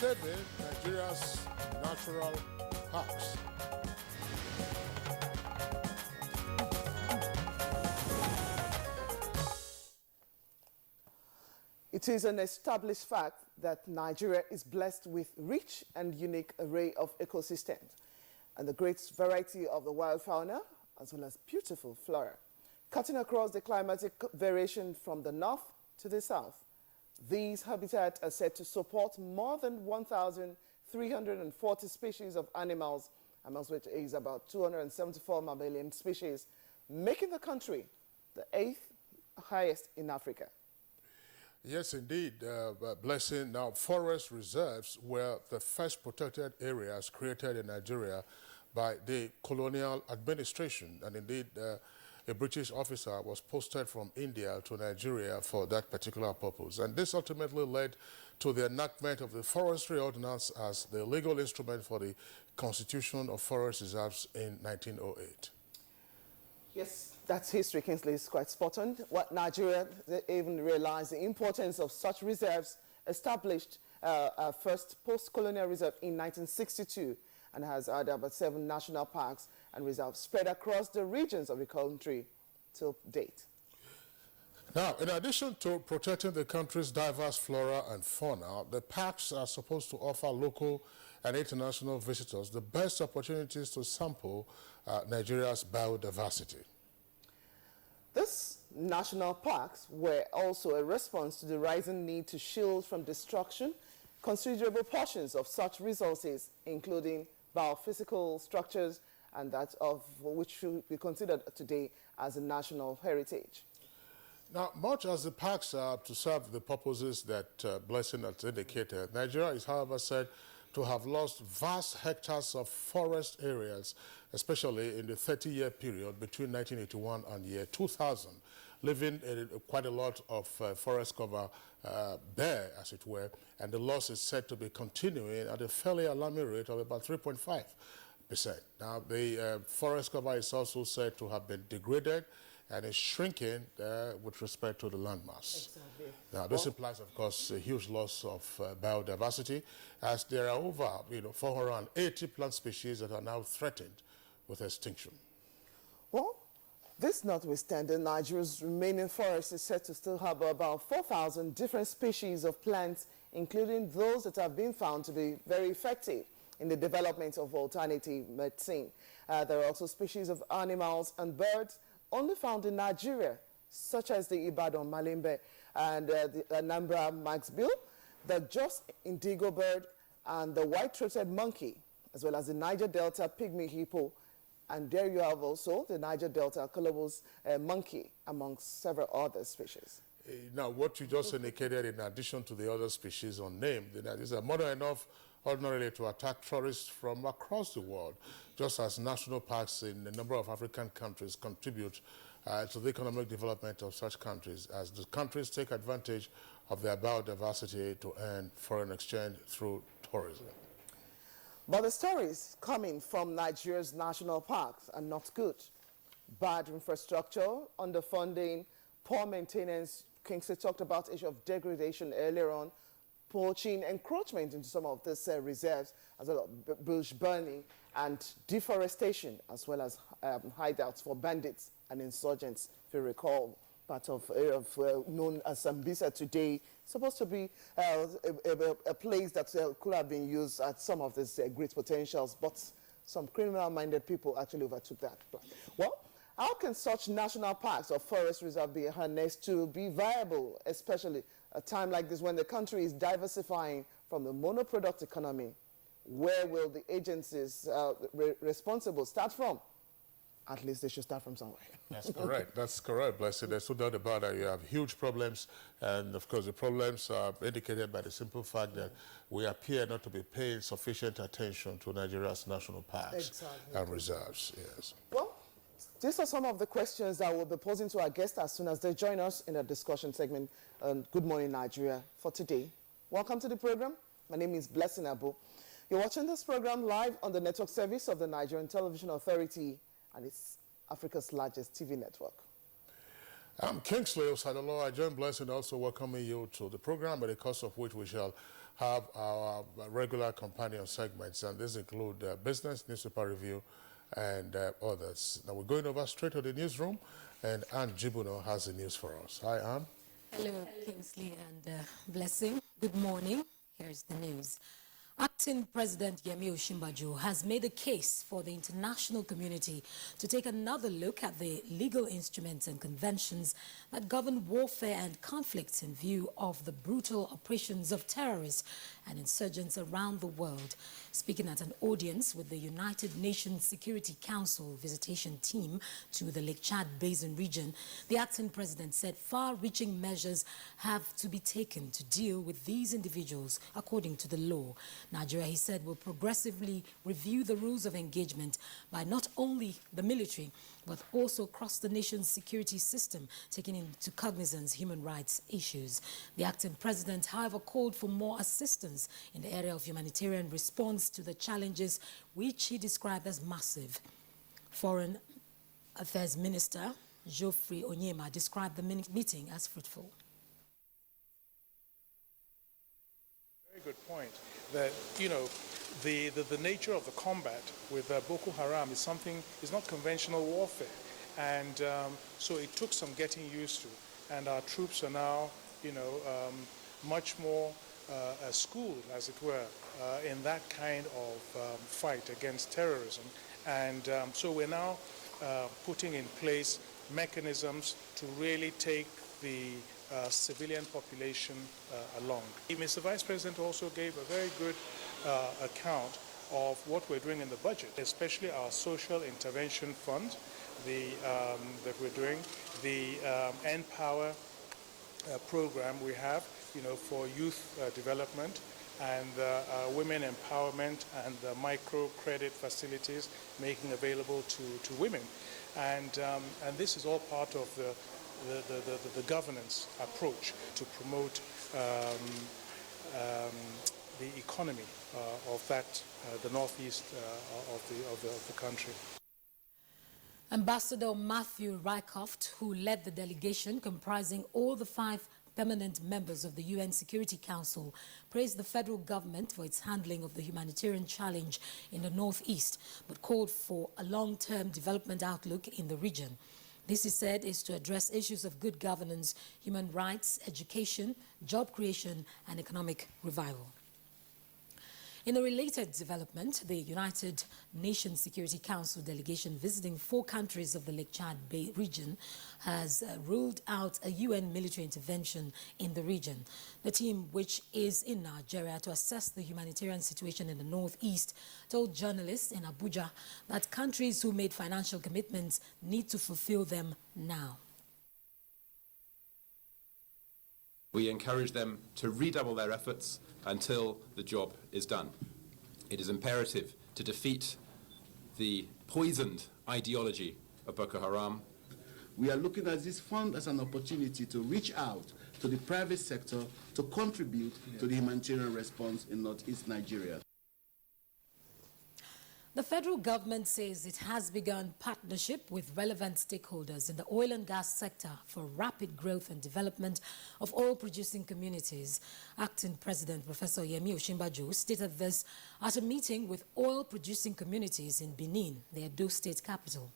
saving Nigeria's natural parks. It is an established fact that Nigeria is blessed with rich and unique array of ecosystems and the great variety of the wild fauna as well as beautiful flora, cutting across the climatic variation from the north to the south. These habitats are said to support more than 1,340 species of animals, amongst which is about 274 mammalian species, making the country the 8th highest in Africa. Yes, indeed, Blessing. Now, forest reserves were the first protected areas created in Nigeria by the colonial administration, and indeed a British officer was posted from India to Nigeria for that particular purpose. And this ultimately led to the enactment of the Forestry Ordinance as the legal instrument for the constitution of forest reserves in 1908. Yes, that's history, Kingsley. Is quite spot on. What Nigeria even realized the importance of such reserves, established our first post-colonial reserve in 1962 and has had about 7 national parks and reserves spread across the regions of the country till date. Now, in addition to protecting the country's diverse flora and fauna, the parks are supposed to offer local and international visitors the best opportunities to sample Nigeria's biodiversity. These national parks were also a response to the rising need to shield from destruction considerable portions of such resources, including biophysical structures, and that of which should be considered today as a national heritage. Now, much as the parks are to serve the purposes that Blessing has indicated, Nigeria is, however, said to have lost vast hectares of forest areas, especially in the 30-year period between 1981 and year 2000, leaving quite a lot of forest cover bare, as it were, and the loss is said to be continuing at a fairly alarming rate of about 3.5%. Now, the forest cover is also said to have been degraded and is shrinking with respect to the landmass. Exactly. Now, this implies, of course, a huge loss of biodiversity, as there are over 480 plant species that are now threatened with extinction. Well, this notwithstanding, Nigeria's remaining forest is said to still have about 4,000 different species of plants, including those that have been found to be very effective in the development of alternative medicine. There are also species of animals and birds only found in Nigeria, such as the Ibadan Malimbe and the Anambra Maxbill, the Jos Indigo bird, and the white-throated monkey, as well as the Niger Delta pygmy hippo. And there you have also the Niger Delta colobus monkey, amongst several other species. Now, what you just indicated, in addition to the other species unnamed, is more than enough ordinarily to attract tourists from across the world, just as national parks in a number of African countries contribute to the economic development of such countries, as the countries take advantage of their biodiversity to earn foreign exchange through tourism. But the stories coming from Nigeria's national parks are not good. Bad infrastructure, underfunding, poor maintenance. Kingsley talked about the issue of degradation earlier on, poaching, encroachment into some of these reserves, as well as bush burning and deforestation, as well as hideouts for bandits and insurgents. If you recall, part of known as Sambisa today, supposed to be a place that could have been used at some of these great potentials, but some criminal-minded people actually overtook that plan. Well, how can such national parks or forest reserve be harnessed to be viable, especially a time like this when the country is diversifying from the monoproduct economy? Where will the agencies responsible start from? At least they should start from somewhere. That's correct. That's correct, Blessed. There's no doubt about that. You have huge problems, and of course the problems are indicated by the simple fact that we appear not to be paying sufficient attention to Nigeria's national parks and reserves. Yes. Well, these are some of the questions that we'll be posing to our guests as soon as they join us in the discussion segment on Good Morning Nigeria for today. Welcome to the program. My name is Blessing Abu. You're watching this program live on the network service of the Nigerian Television Authority, and it's Africa's largest TV network. I'm Kingsley Osadolo. I join Blessing also welcoming you to the program, in the course of which we shall have our regular companion segments, and these include business, newspaper review, and others. Now we're going over straight to the newsroom, and Anne Jibuno has the news for us. Hi, Anne. Hello, Kingsley and Blessing. Good morning. Here's the news. Acting President Yemi Osinbajo has made a case for the international community to take another look at the legal instruments and conventions that govern warfare and conflicts in view of the brutal operations of terrorists and insurgents around the world. Speaking at an audience with the United Nations Security Council visitation team to the Lake Chad Basin region, the acting president said far-reaching measures have to be taken to deal with these individuals according to the law. Nigeria, he said, will progressively review the rules of engagement by not only the military, but also across the nation's security system, taking into cognizance human rights issues. The acting president, however, called for more assistance in the area of humanitarian response to the challenges which he described as massive. Foreign Affairs Minister Geoffrey Onyema described the meeting as fruitful. Very good point. That, you know, the nature of the combat with Boko Haram is not conventional warfare, and so it took some getting used to, and our troops are now, you know, much more schooled, as it were, in that kind of fight against terrorism, and so we're now putting in place mechanisms to really take the civilian population along. Mr. Vice President also gave a very good account of what we're doing in the budget, especially our social intervention fund that we're doing, the Empower program we have, you know, for youth development, and women empowerment, and microcredit facilities making available to women, and this is all part of the governance approach to promote the economy of the northeast of the country. Ambassador Matthew Rycroft, who led the delegation comprising all the 5 permanent members of the UN Security Council, praised the federal government for its handling of the humanitarian challenge in the northeast, but called for a long-term development outlook in the region. This, he said, is to address issues of good governance, human rights, education, job creation, and economic revival. In a related development, the United Nations Security Council delegation visiting 4 countries of the Lake Chad Bay region has ruled out a UN military intervention in the region. The team, which is in Nigeria to assess the humanitarian situation in the northeast, told journalists in Abuja that countries who made financial commitments need to fulfill them now. We encourage them to redouble their efforts until the job is done. It is imperative to defeat the poisoned ideology of Boko Haram. We are looking at this fund as an opportunity to reach out to the private sector to contribute to the humanitarian response in northeast Nigeria. The federal government says it has begun partnership with relevant stakeholders in the oil and gas sector for rapid growth and development of oil-producing communities. Acting President Professor Yemi Osinbajo stated this at a meeting with oil-producing communities in Benin, the Edo state capital.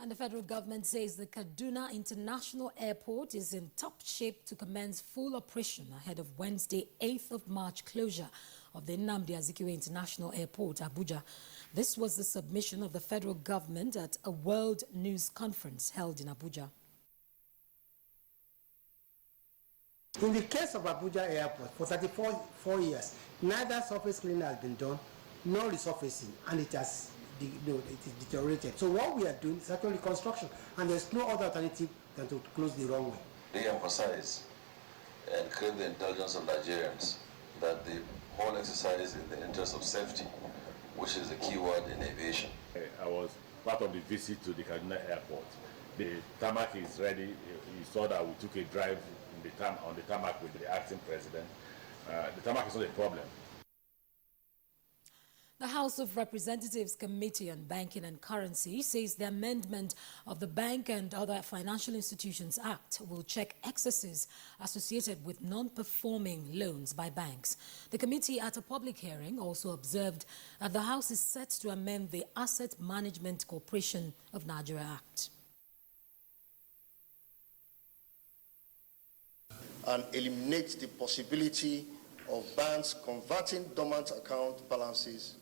And the federal government says the Kaduna International Airport is in top shape to commence full operation ahead of Wednesday, 8th of March closure of the Nnamdi Azikiwe International Airport, Abuja. This was the submission of the federal government at a World News Conference held in Abuja. In the case of Abuja Airport, for 34 years, neither surface cleaning has been done, nor resurfacing, and it is deteriorated. So what we are doing is actually construction, and there's no other alternative than to close the runway. Re-emphasize and crave the indulgence of Nigerians that the whole exercise is in the interest of safety, which is the key word in aviation. I was part of the visit to the Kaduna Airport, The tarmac is ready. You saw that we took a drive on the tarmac with the acting president. The tarmac is not a problem. The House of Representatives Committee on Banking and Currency says the amendment of the Bank and Other Financial Institutions Act will check excesses associated with non-performing loans by banks. The committee at a public hearing also observed that the House is set to amend the Asset Management Corporation of Nigeria Act. And eliminate the possibility of banks converting dormant account balances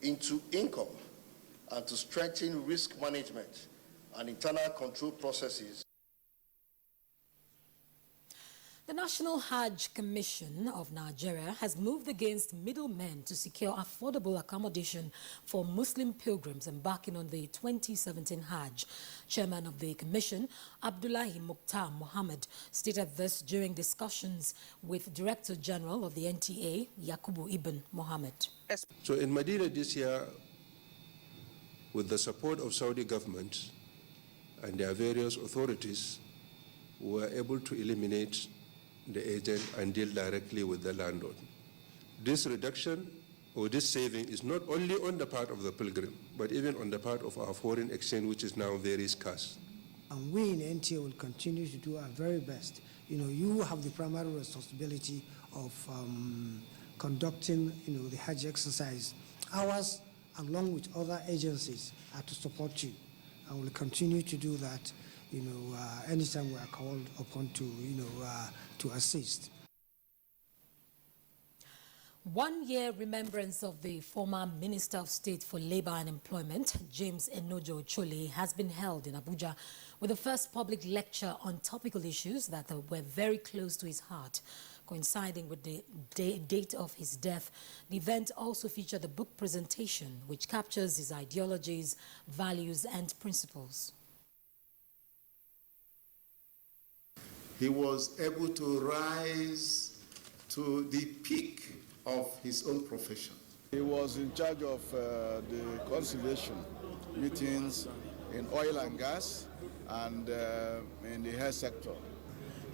into income, and to strengthen risk management and internal control processes. The National Hajj Commission of Nigeria has moved against middlemen to secure affordable accommodation for Muslim pilgrims embarking on the 2017 Hajj. Chairman of the commission, Abdullahi Mukhtar Mohammed, stated this during discussions with Director General of the NTA, Yakubu Ibn Mohammed. So in Medina this year, with the support of Saudi government and their various authorities, we were able to eliminate the agent and deal directly with the landlord. This reduction or this saving is not only on the part of the pilgrim, but even on the part of our foreign exchange, which is now very scarce. And we in NTA will continue to do our very best. You have the primary responsibility of conducting, the Hajj exercise. Ours, along with other agencies, are to support you, and we'll continue to do that. Anytime we are called upon to assist. 1 year remembrance of the former Minister of State for Labor and Employment, James Enojo Chole, has been held in Abuja with the first public lecture on topical issues that were very close to his heart. Coinciding with the date of his death, the event also featured a book presentation which captures his ideologies, values, and principles. He was able to rise to the peak of his own profession. He was in charge of the conciliation meetings in oil and gas and in the health sector.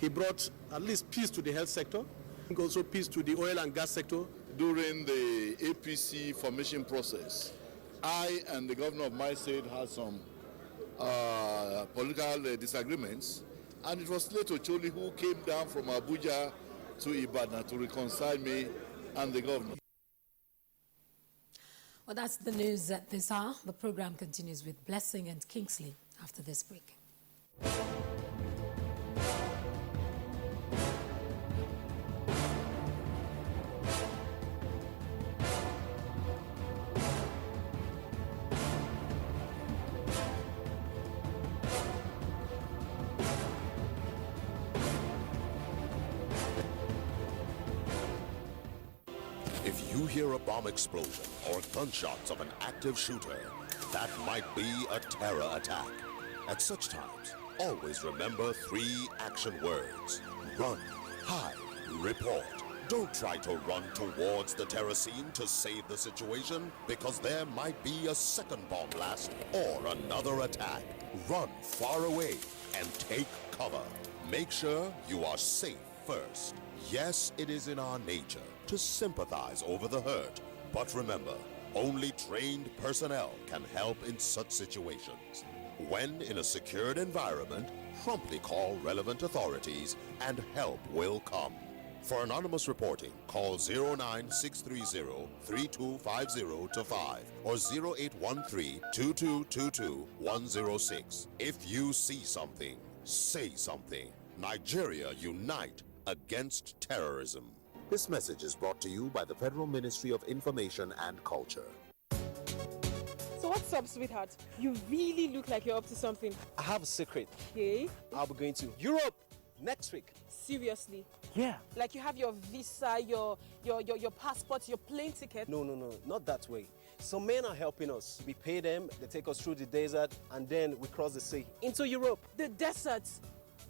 He brought at least peace to the health sector, also peace to the oil and gas sector. During the APC formation process, I and the governor of my state had some political disagreements, and it was Leto Choli who came down from Abuja to Ibadan to reconcile me and the governor. Well, that's the news at this hour. The program continues with Blessing and Kingsley after this break. If you hear a bomb explosion or gunshots of an active shooter, that might be a terror attack. At such times, always remember 3 action words: run, hide, report. Don't try to run towards the terror scene to save the situation, because there might be a second bomb blast or another attack. Run far away and take cover. Make sure you are safe first. Yes, it is in our nature to sympathize over the hurt, but remember, only trained personnel can help in such situations. When in a secured environment, promptly call relevant authorities and help will come. For anonymous reporting, call 09630-3250-5 or 0813-2222-106. If you see something, say something. Nigeria unite against terrorism. This message is brought to you by the Federal Ministry of Information and Culture. So what's up, sweetheart? You really look like you're up to something. I have a secret. Okay. I'll be going to Europe next week. Seriously? Yeah. Like you have your visa, your passport, your plane ticket? No, not that way. Some men are helping us. We pay them, they take us through the desert, and then we cross the sea into Europe. The desert,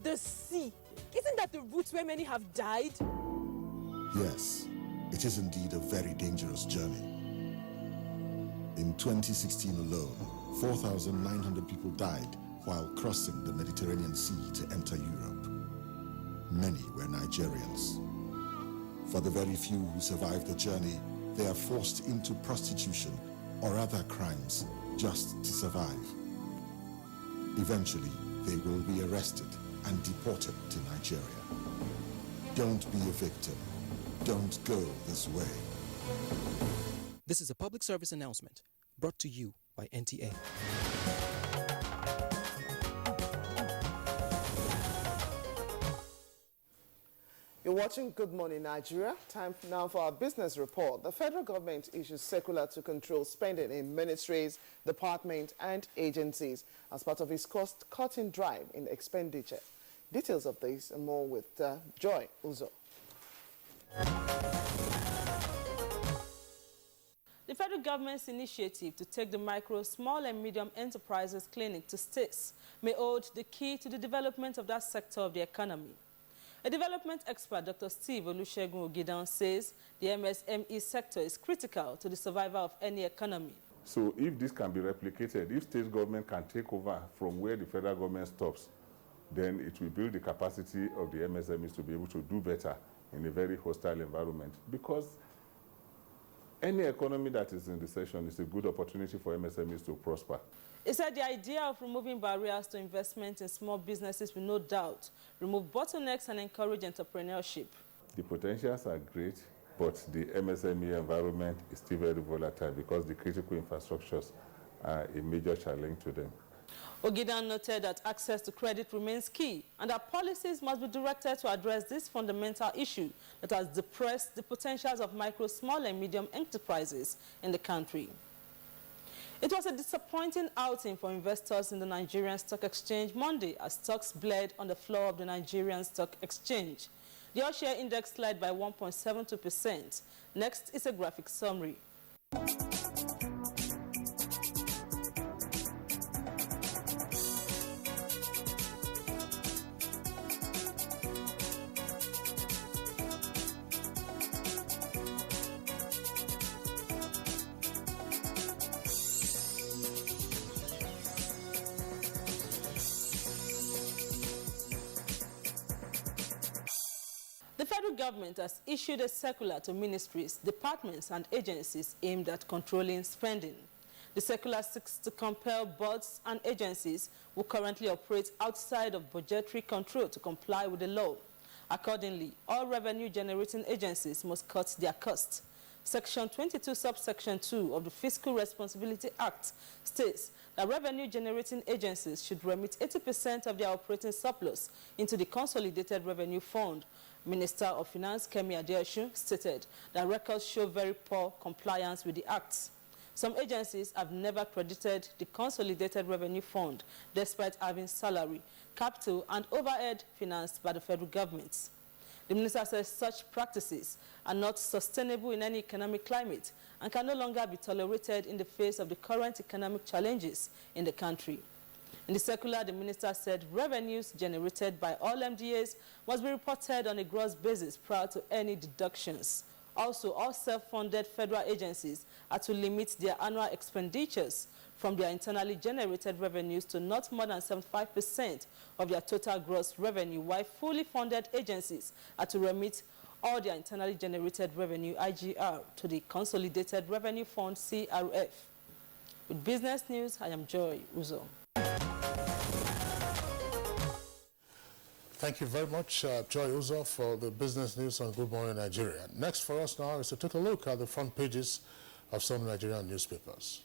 the sea. Isn't that the route where many have died? Yes, it is indeed a very dangerous journey. In 2016 alone, 4,900 people died while crossing the Mediterranean Sea to enter Europe. Many were Nigerians. For the very few who survived the journey, they are forced into prostitution or other crimes just to survive. Eventually, they will be arrested and deported to Nigeria. Don't be a victim. Don't go this way. This is a public service announcement brought to you by NTA. You're watching Good Morning Nigeria. Time now for our business report. The federal government issues circular to control spending in ministries, departments and agencies as part of its cost-cutting drive in expenditure. Details of this and more with Joy Uzo. The federal government's initiative to take the micro, small and medium enterprises clinic to states may hold the key to the development of that sector of the economy. A development expert, Dr. Steve Olusegun Ogidan, says the MSME sector is critical to the survival of any economy. So if this can be replicated, if state government can take over from where the federal government stops, then it will build the capacity of the MSMEs to be able to do better in a very hostile environment. Because any economy that is in recession is a good opportunity for MSMEs to prosper. He said the idea of removing barriers to investment in small businesses will no doubt remove bottlenecks and encourage entrepreneurship. The potentials are great, but the MSME environment is still very volatile because the critical infrastructures are a major challenge to them. Ogidan noted that access to credit remains key and that policies must be directed to address this fundamental issue that has depressed the potentials of micro, small and medium enterprises in the country. It was a disappointing outing for investors in the Nigerian Stock Exchange Monday as stocks bled on the floor of the Nigerian Stock Exchange. The all-share index slid by 1.72%. Next is a graphic summary. The federal government has issued a circular to ministries, departments and agencies aimed at controlling spending. The circular seeks to compel boards and agencies who currently operate outside of budgetary control to comply with the law. Accordingly, all revenue-generating agencies must cut their costs. Section 22, subsection 2 of the Fiscal Responsibility Act states that revenue-generating agencies should remit 80% of their operating surplus into the Consolidated Revenue Fund. Minister of Finance Kemi Adeosun stated that records show very poor compliance with the acts. Some agencies have never credited the Consolidated Revenue Fund despite having salary, capital and overhead financed by the federal government. The minister says such practices are not sustainable in any economic climate and can no longer be tolerated in the face of the current economic challenges in the country. In the circular, the minister said revenues generated by all MDAs must be reported on a gross basis prior to any deductions. Also, all self-funded federal agencies are to limit their annual expenditures from their internally generated revenues to not more than 75% of their total gross revenue, while fully funded agencies are to remit all their internally generated revenue, IGR, to the Consolidated Revenue Fund, CRF. With Business News, I am Joy Uzo. Thank you very much, Joy Uzo, for the business news on Good Morning Nigeria. Next for us now is to take a look at the front pages of some Nigerian newspapers.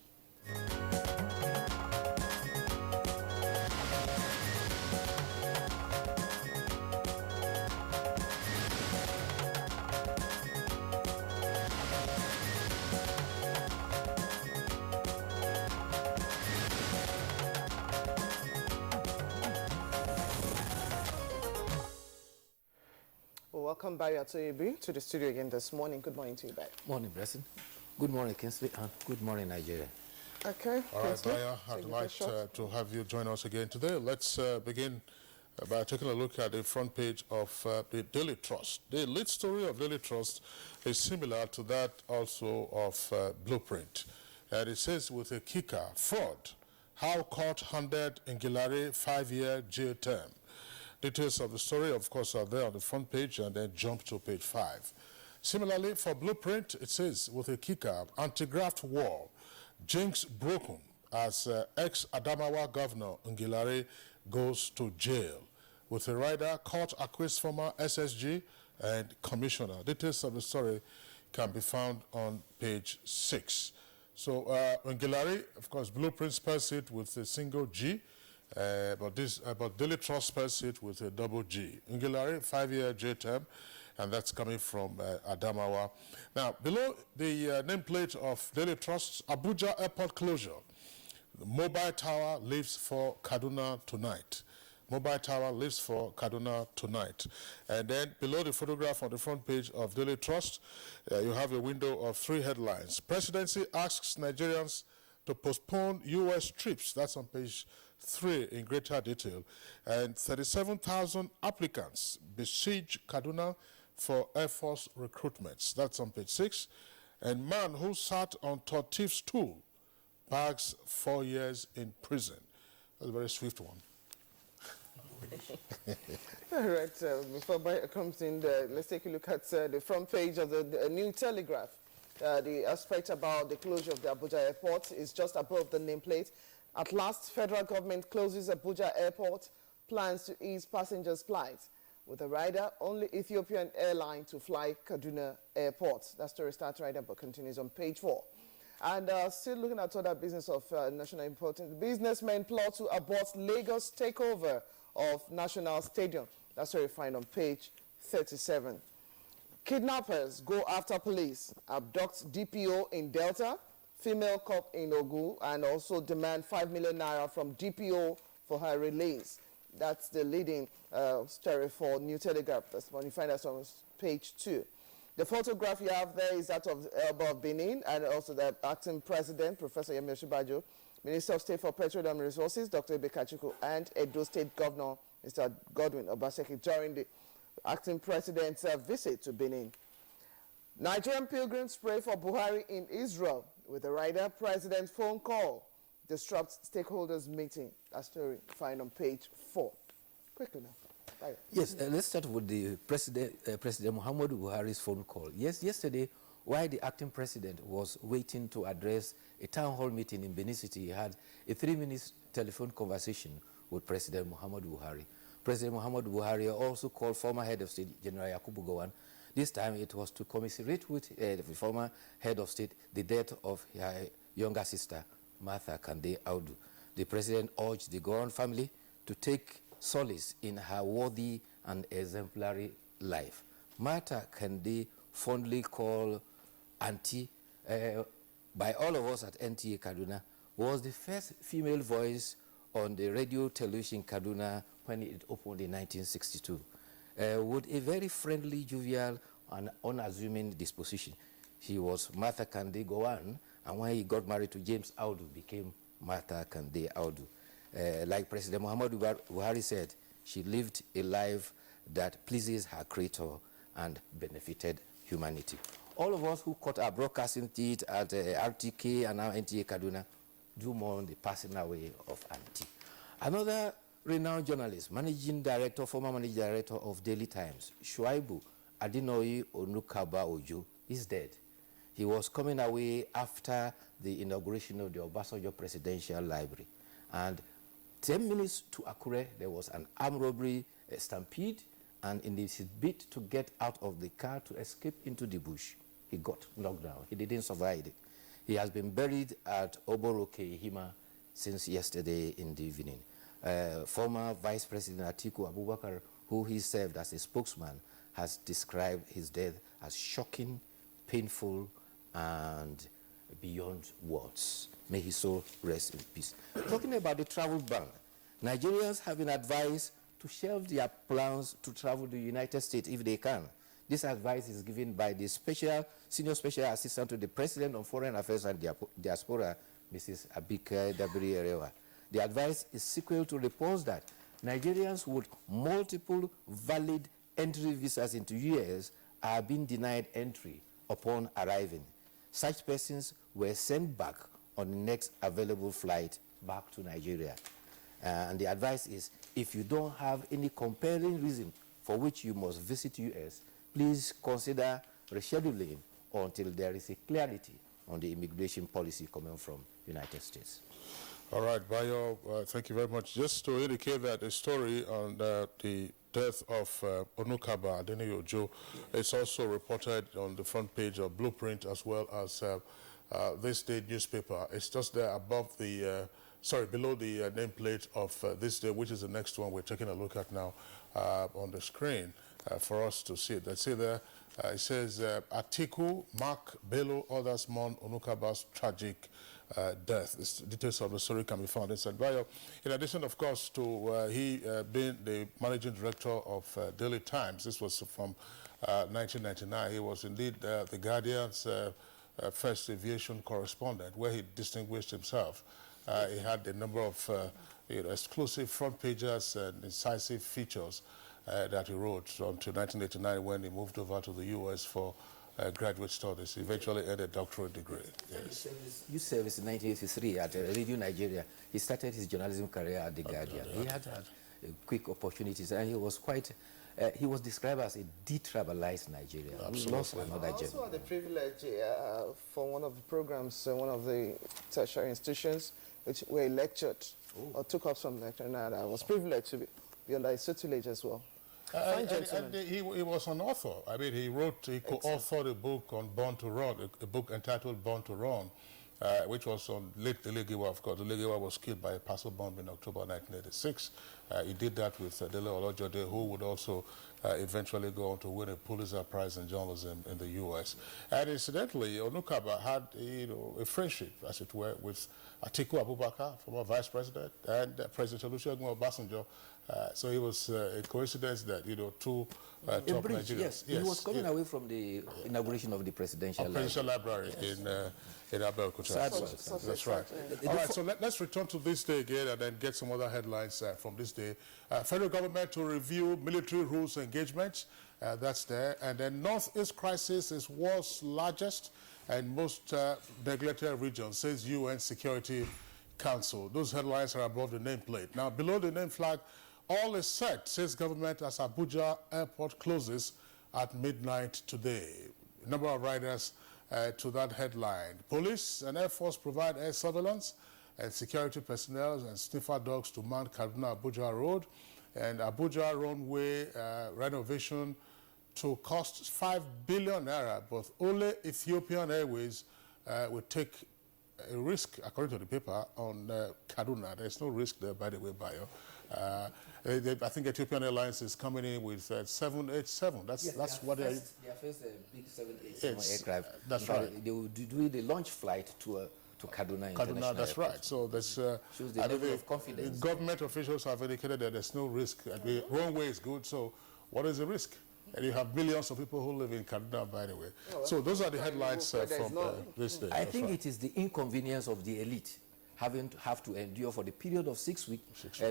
Welcome, Bayo Atoyebi, to the studio again this morning. Good morning to you, Bayo. Morning, Blessing. Good morning, Kingsley, and good morning, Nigeria. Okay. All right, Bayo, I'd like to have you join us again today. Let's begin by taking a look at the front page of the Daily Trust. The lead story of Daily Trust is similar to that also of Blueprint. And it says with a kicker, fraud How court handed Ngilari 5-year jail term. Details of the story, of course, are there on the front page, and then jump to page 5. Similarly, for Blueprint, it says, with a kicker, anti-graft war, jinx broken as ex-Adamawa governor Ngilari goes to jail. With a rider, court acquits former SSG and commissioner. Details of the story can be found on page 6. So Ngilari, of course, Blueprint spells it with a single G, but Daily Trust spells it with a double G. Ngilari, 5-year jail term, and that's coming from Adamawa. Now, below the nameplate of Daily Trust, Abuja airport closure. The mobile tower leaves for Kaduna tonight. Mobile tower leaves for Kaduna tonight. And then below the photograph on the front page of Daily Trust, you have a window of 3 headlines. Presidency asks Nigerians to postpone U.S. trips. That's on page 3 in greater detail. And 37,000 applicants besiege Kaduna for Air Force recruitments. That's on page 6. And man who sat on tortif stool bags 4 years in prison. That's a very swift one. All right, before Bayo comes in, let's take a look at the front page of the New Telegraph. The aspect about the closure of the Abuja airport is just above the nameplate. At last, federal government closes Abuja airport, plans to ease passengers' flights. With a rider, only Ethiopian airline to fly Kaduna airport. That story starts right there but continues on page 4. And still looking at other business of national importance, businessmen plot to abort Lagos takeover of National Stadium. That's what you find on page 37. Kidnappers go after police, abduct DPO in Delta, female cop in Ogu, and also demand 5 million naira from DPO for her release. That's the leading story for New Telegraph. That's when you find that on page 2. The photograph you have there is that of Elba of Benin, and also the acting president, Professor Yemi Osinbajo, Minister of State for Petroleum Resources, Dr. Ebekachuku, and Edo State Governor, Mr. Godwin Obaseki, during the acting president's visit to Benin. Nigerian pilgrims pray for Buhari in Israel with a rider president's phone call disrupts stakeholders meeting. That story find on page 4. Quickly now. Right. Yes, let's start with the President Muhammadu Buhari's phone call. Yes, yesterday, while the acting president was waiting to address a town hall meeting in Benin City, he had a 3-minute telephone conversation with President Muhammadu Buhari. President Muhammadu Buhari also called former head of state, General Yakubu Gowon. This time it was to commiserate with the former head of state the death of her younger sister, Martha Kande Audu. The president urged the Gowon family to take solace in her worthy and exemplary life. Martha Kande, fondly called Auntie by all of us at NTA Kaduna, was the first female voice on the radio television Kaduna when it opened in 1962. With a very friendly, jovial, and unassuming disposition. He was Martha Kande Gowon, and when he got married to James Audu, became Martha Kande Audu. Like President Muhammadu Buhari said, she lived a life that pleases her creator and benefited humanity. All of us who caught our broadcasting teeth at RTK and now NTA Kaduna do mourn the passing away of Auntie. Another renowned journalist, former managing director of Daily Times, Shuaibu Adinoyi Onukaba Ojo, is dead. He was coming away after the inauguration of the Obasanjo Presidential Library. And 10 minutes to Akure, there was an armed robbery, a stampede, and in his bid to get out of the car to escape into the bush, he got knocked down. He didn't survive it. He has been buried at Oboroke, Hima, since yesterday in the evening. Former Vice President Atiku Abubakar, who he served as a spokesman, has described his death as shocking, painful, and beyond words. May his soul rest in peace. Talking about the travel ban, Nigerians have been advised to shelve their plans to travel to the United States if they can. This advice is given by the Senior Special Assistant to the President on Foreign Affairs and Diaspora, Mrs. Abike Dabiri-Erewa. The advice is sequel to reports that Nigerians with multiple valid entry visas into US are being denied entry upon arriving. Such persons were sent back on the next available flight back to Nigeria. And the advice is, if you don't have any compelling reason for which you must visit US, please consider rescheduling until there is a clarity on the immigration policy coming from United States. All right, Bayo, thank you very much. Just to indicate that the story on the death of Onukaba Adeniyi-Ojo is also reported on the front page of Blueprint as well as This Day newspaper. It's just there above the, below the nameplate of This Day, which is the next one we're taking a look at now on the screen for us to see it. Let's see there. It says, Atiku, Mark, Bello, others mourn Onukaba's tragic death. The details of the story can be found inside Bio. In addition, of course, to he being the managing director of Daily Times, this was from 1999. He was indeed the Guardian's first aviation correspondent, where he distinguished himself. He had a number of exclusive front pages and incisive features that he wrote until 1989 when he moved over to the U.S. for graduate studies. He eventually earned a doctorate degree. Yes. Youth service in 1983 at Radio Nigeria. He started his journalism career at The Guardian. He had quick opportunities, and he was quite, he was described as a detribalized Nigeria. Absolutely. We lost another I also general. had the privilege for one of the programs, one of the tertiary institutions, where he lectured or took up some lecture, and I was privileged to be under his tutelage as well. And he was an author. I mean, he co-authored a book on Born to Run, a book entitled Born to Run, which was on late Delegiwa, of course. Delegiwa was killed by a parcel bomb in October 1986. He did that with Dele Olojode, who would also eventually go on to win a Pulitzer Prize in journalism in the U.S. And incidentally, Onukaba had a friendship, as it were, with Atiku Abubakar, former vice president, and President Olusegun Obasanjo. So it was a coincidence that, two top Nigerians. Yes, he was coming away from the inauguration of the presidential library in Abeokuta. That's right. All right, so let's return to this day again and then get some other headlines from this day. Federal government to review military rules engagements. That's there. And then Northeast crisis is world's largest and most neglected region, says UN Security Council. Those headlines are above the nameplate. Now, below the name flag, all is set, says government, as Abuja airport closes at midnight today. A number of riders to that headline. Police and Air Force provide air surveillance and security personnel and sniffer dogs to man Kaduna-Abuja Road. And Abuja runway renovation to cost 5 billion naira, but only Ethiopian Airways will take a risk, according to the paper, on Kaduna. There's no risk there, by the way, Bayo. I think Ethiopian Airlines is coming in with 787. That's what they are. Their first big 787 aircraft. That's right. They will do the launch flight to Kaduna International that's Airport. right. So there's shows the level of confidence. The government officials have indicated that there's no risk. The runway is good. So what is the risk? And you have millions of people who live in Kaduna, by the way. So those are the headlines from this day. I think it is the inconvenience of the elite have to endure for the period of 6 weeks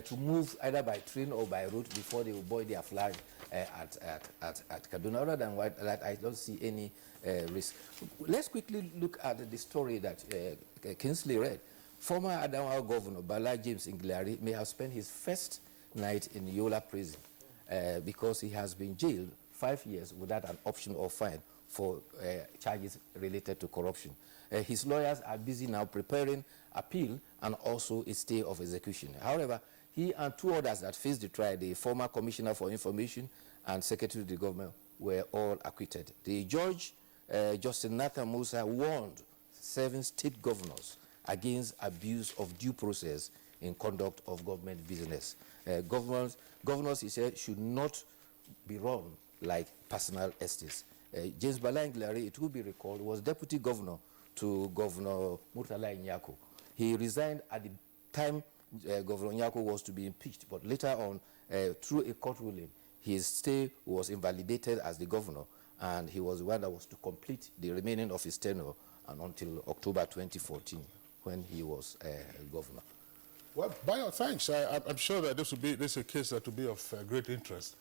to move either by train or by road before they will board their flag at Kaduna. Other than that, I don't see any risk. Let's quickly look at the story that Kingsley read. Former Adamawa Governor Bala James Inglari may have spent his first night in Yola prison because he has been jailed 5 years without an option or fine for charges related to corruption. His lawyers are busy now preparing appeal and also a stay of execution. However, he and two others that faced the trial, the former Commissioner for Information and Secretary of the Government, were all acquitted. The judge, Justice Nathan Musa, warned 7 state governors against abuse of due process in conduct of government business. Governors, he said, should not be run like personal estates. James Bala Inglari, it will be recalled, was deputy governor to Governor Murtala Inyako. He resigned at the time Governor Inyako was to be impeached, but later on, through a court ruling, his stay was invalidated as the governor, and he was the one that was to complete the remaining of his tenure and until October 2014, when he was governor. Well, Bayo, thanks. I'm sure that this is a case that will be of great interest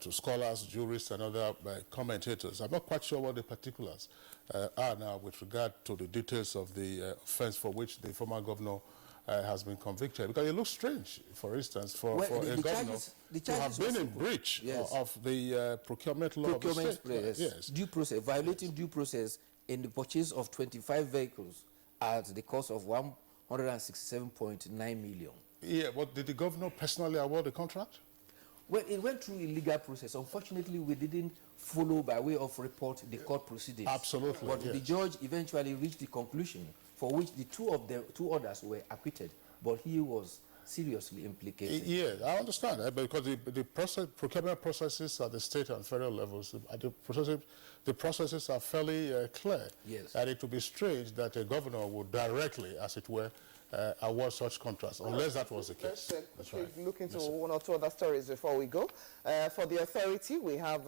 to scholars, jurists, and other commentators. I'm not quite sure what the particulars are now with regard to the details of the offense for which the former governor has been convicted? Because it looks strange, for instance, for Well, a governor to have been in breach of the procurement law of the state. Yes. Due process, violating due process in the purchase of 25 vehicles at the cost of 167.9 million. Yeah, but did the governor personally award the contract? Well, it went through a legal process. Unfortunately, we didn't follow by way of report the court proceedings. Absolutely. But the judge eventually reached the conclusion for which the two others were acquitted, but he was seriously implicated. Yeah, I understand that, because the procurement processes at the state and federal levels, the processes are fairly clear. Yes. And it would be strange that a governor would directly, as it were, award such contracts, unless that was the case. Let's look into one or two other stories before we go. For the authority, we have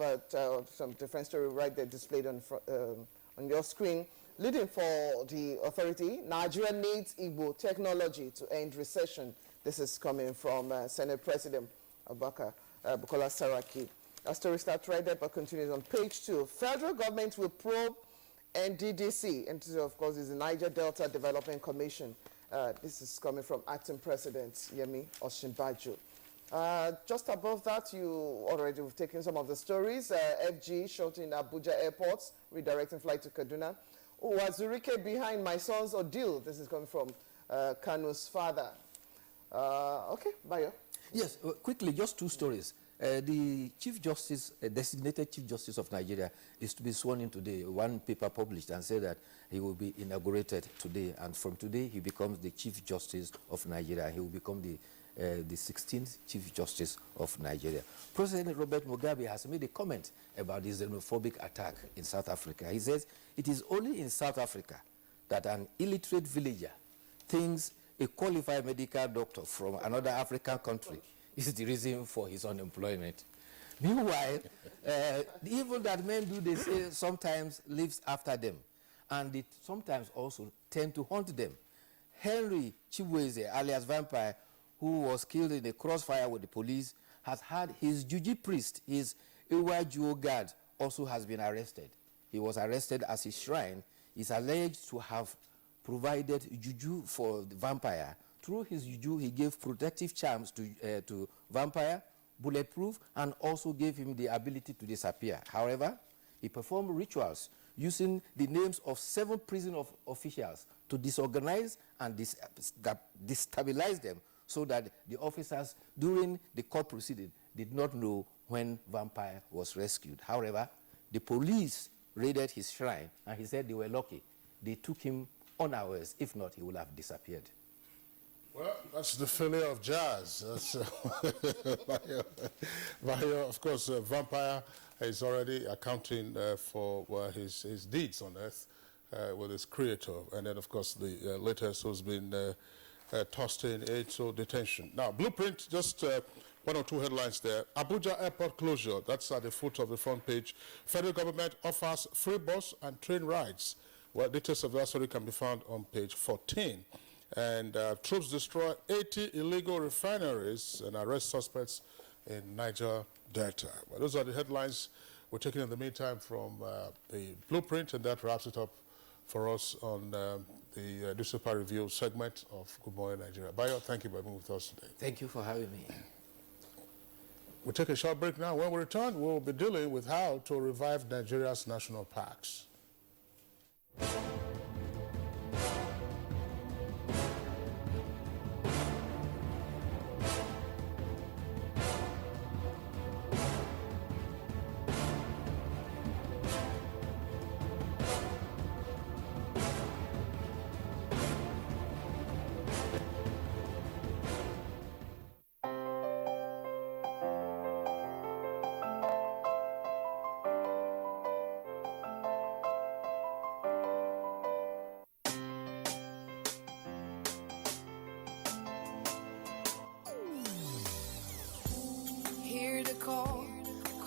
some different story right there displayed on your screen. Leading for the authority, Nigeria needs Igbo technology to end recession. This is coming from Senate President Bukola Saraki. Our story starts right there but continues on page 2. Federal government will probe NDDC, and of course is the Niger Delta Development Commission. This is coming from Acting President Yemi Osinbajo. Just above that, you already have taken some of the stories. FG shot in Abuja airports, redirecting flight to Kaduna. Wazurike behind my son's ordeal. This is coming from Kanu's father. Okay, Bayo. Yes, quickly, just two stories. The Chief Justice, designated Chief Justice of Nigeria, is to be sworn in today. One paper published and said that he will be inaugurated today, and from today he becomes the Chief Justice of Nigeria. He will become the 16th Chief Justice of Nigeria. President Robert Mugabe has made a comment about the xenophobic attack in South Africa. He says it is only in South Africa that an illiterate villager thinks a qualified medical doctor from another African country is the reason for his unemployment. Meanwhile, the evil that men do, they say, sometimes lives after them, and it sometimes also tend to haunt them. Henry Chibueze, alias Vampire, who was killed in a crossfire with the police, has had his Juju priest, his Iwajuo guard, also has been arrested. He was arrested as his shrine is alleged to have provided Juju for the Vampire. Through his Juju, he gave protective charms to Vampire, bulletproof, and also gave him the ability to disappear. However, he performed rituals using the names of 7 prison officials to disorganize and destabilize them, so that the officers during the court proceeding did not know when Vampire was rescued. However, the police raided his shrine, and he said they were lucky. They took him unawares. If not, he would have disappeared. Well, that's the failure of jazz. That's, of course, Vampire is already accounting for his deeds on earth with his creator. And then, of course, the latest who's been tossed into detention. Now, Blueprint, just one or two headlines there. Abuja airport closure, that's at the foot of the front page. Federal government offers free bus and train rides. Well, details of that story can be found on page 14. And troops destroy 80 illegal refineries and arrest suspects in Niger Delta. Well, those are the headlines we're taking in the meantime from the Blueprint, and that wraps it up for us on the newspaper review segment of Good Morning Nigeria. Bayo, thank you for being with us today. Thank you for having me. We'll take a short break now. When we return, we'll be dealing with how to revive Nigeria's national parks.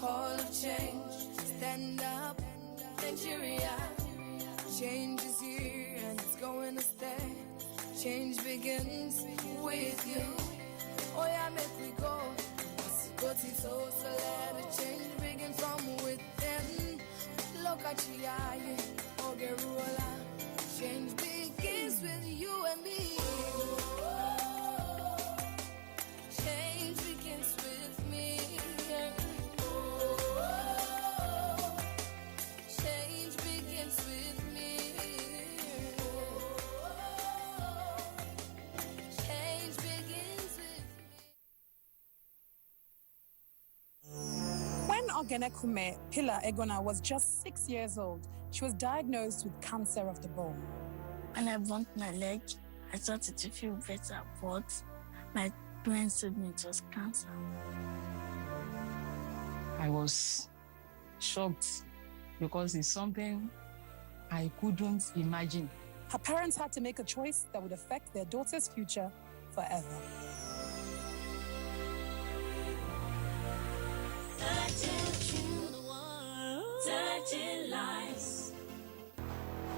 Call of change, stand up, Nigeria. Change is here and it's going to stay. Change begins with you. Oh yeah, make we go. Go to so let a change begin from within. Look at you, Ogerola. Change begins with you and me. Ogenekume Pila Egona was just 6 years old. She was diagnosed with cancer of the bone. When I bumped my leg, I started to feel better, but my parents told me it was cancer. I was shocked because it's something I couldn't imagine. Her parents had to make a choice that would affect their daughter's future forever.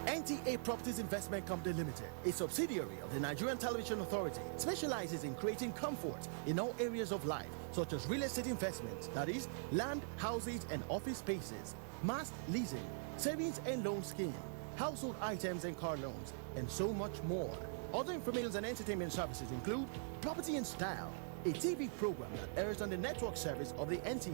NTA Properties Investment Company Limited, a subsidiary of the Nigerian Television Authority, specializes in creating comfort in all areas of life, such as real estate investments, that is, land, houses, and office spaces, mass leasing, savings and loan scheme, household items and car loans, and so much more. Other information and entertainment services include Property in Style, a TV program that airs on the network service of the NTA,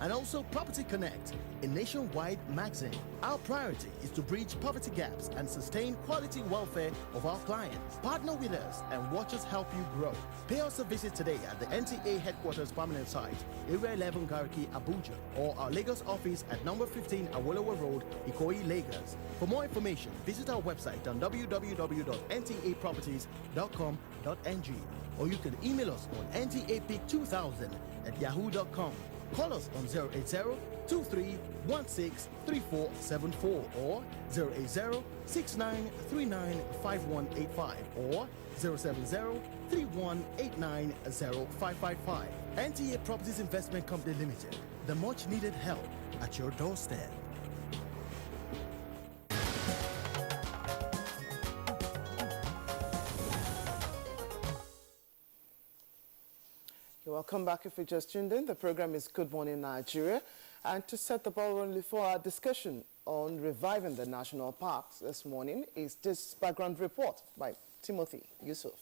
and also Property Connect, a nationwide magazine. Our priority is to bridge poverty gaps and sustain quality welfare of our clients. Partner with us and watch us help you grow. Pay us a visit today at the NTA headquarters permanent site, Area 11 Gariki, Abuja, or our Lagos office at number 15 Awolowo Road, Ikoyi, Lagos. For more information, visit our website on www.ntaproperties.com.ng, or you can email us on ntapic2000@yahoo.com. Call us on 080-2316-3474 or 080-6939-5185 or 070-3189-0555. NTA Properties Investment Company Limited, the much needed help at your doorstep. Welcome back. If you just tuned in, the program is Good Morning Nigeria. And to set the ball rolling for our discussion on reviving the national parks this morning is this background report by Timothy Yusuf.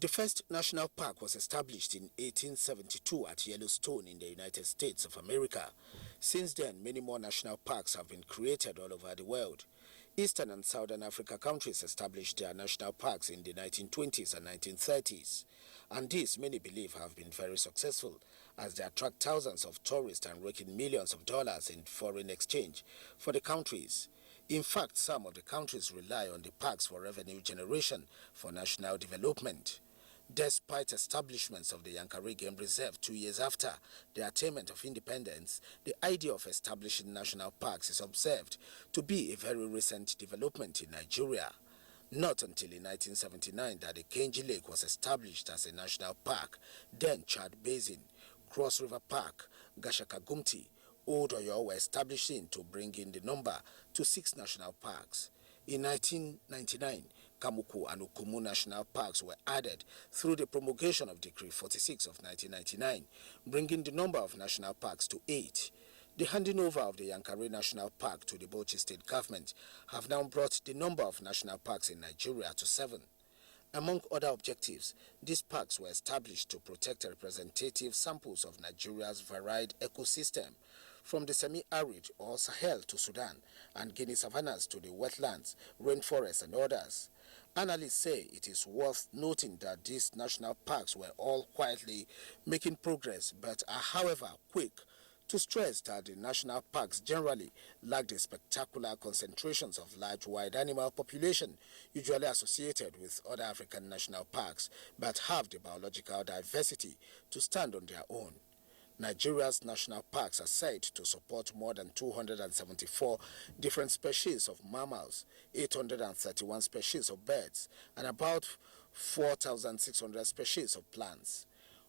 The first national park was established in 1872 at Yellowstone in the United States of America. Since then, many more national parks have been created all over the world. Eastern and Southern Africa countries established their national parks in the 1920s and 1930s. And these, many believe, have been very successful as they attract thousands of tourists and rake in millions of dollars in foreign exchange for the countries. In fact, some of the countries rely on the parks for revenue generation for national development. Despite establishments of the Yankari Game Reserve 2 years after the attainment of independence, the idea of establishing national parks is observed to be a very recent development in Nigeria. Not until in 1979 that the Kenji Lake was established as a national park, then Chad Basin, Cross River Park, Gashaka Gumti, Old Oyo were established to bring in the number to 6 national parks. In 1999, Kamuku and Ukumu National Parks were added through the promulgation of Decree 46 of 1999, bringing the number of national parks to 8. The handing over of the Yankari National Park to the Bauchi State government have now brought the number of national parks in Nigeria to 7. Among other objectives, these parks were established to protect representative samples of Nigeria's varied ecosystem, from the semi-arid or Sahel to Sudan, and Guinea savannas to the wetlands, rainforests, and others. Analysts say it is worth noting that these national parks were all quietly making progress, but are, however, quick to stress that the national parks generally lack the spectacular concentrations of large wild animal population usually associated with other African national parks, but have the biological diversity to stand on their own. Nigeria's national parks are said to support more than 274 different species of mammals, 831 species of birds, and about 4,600 species of plants.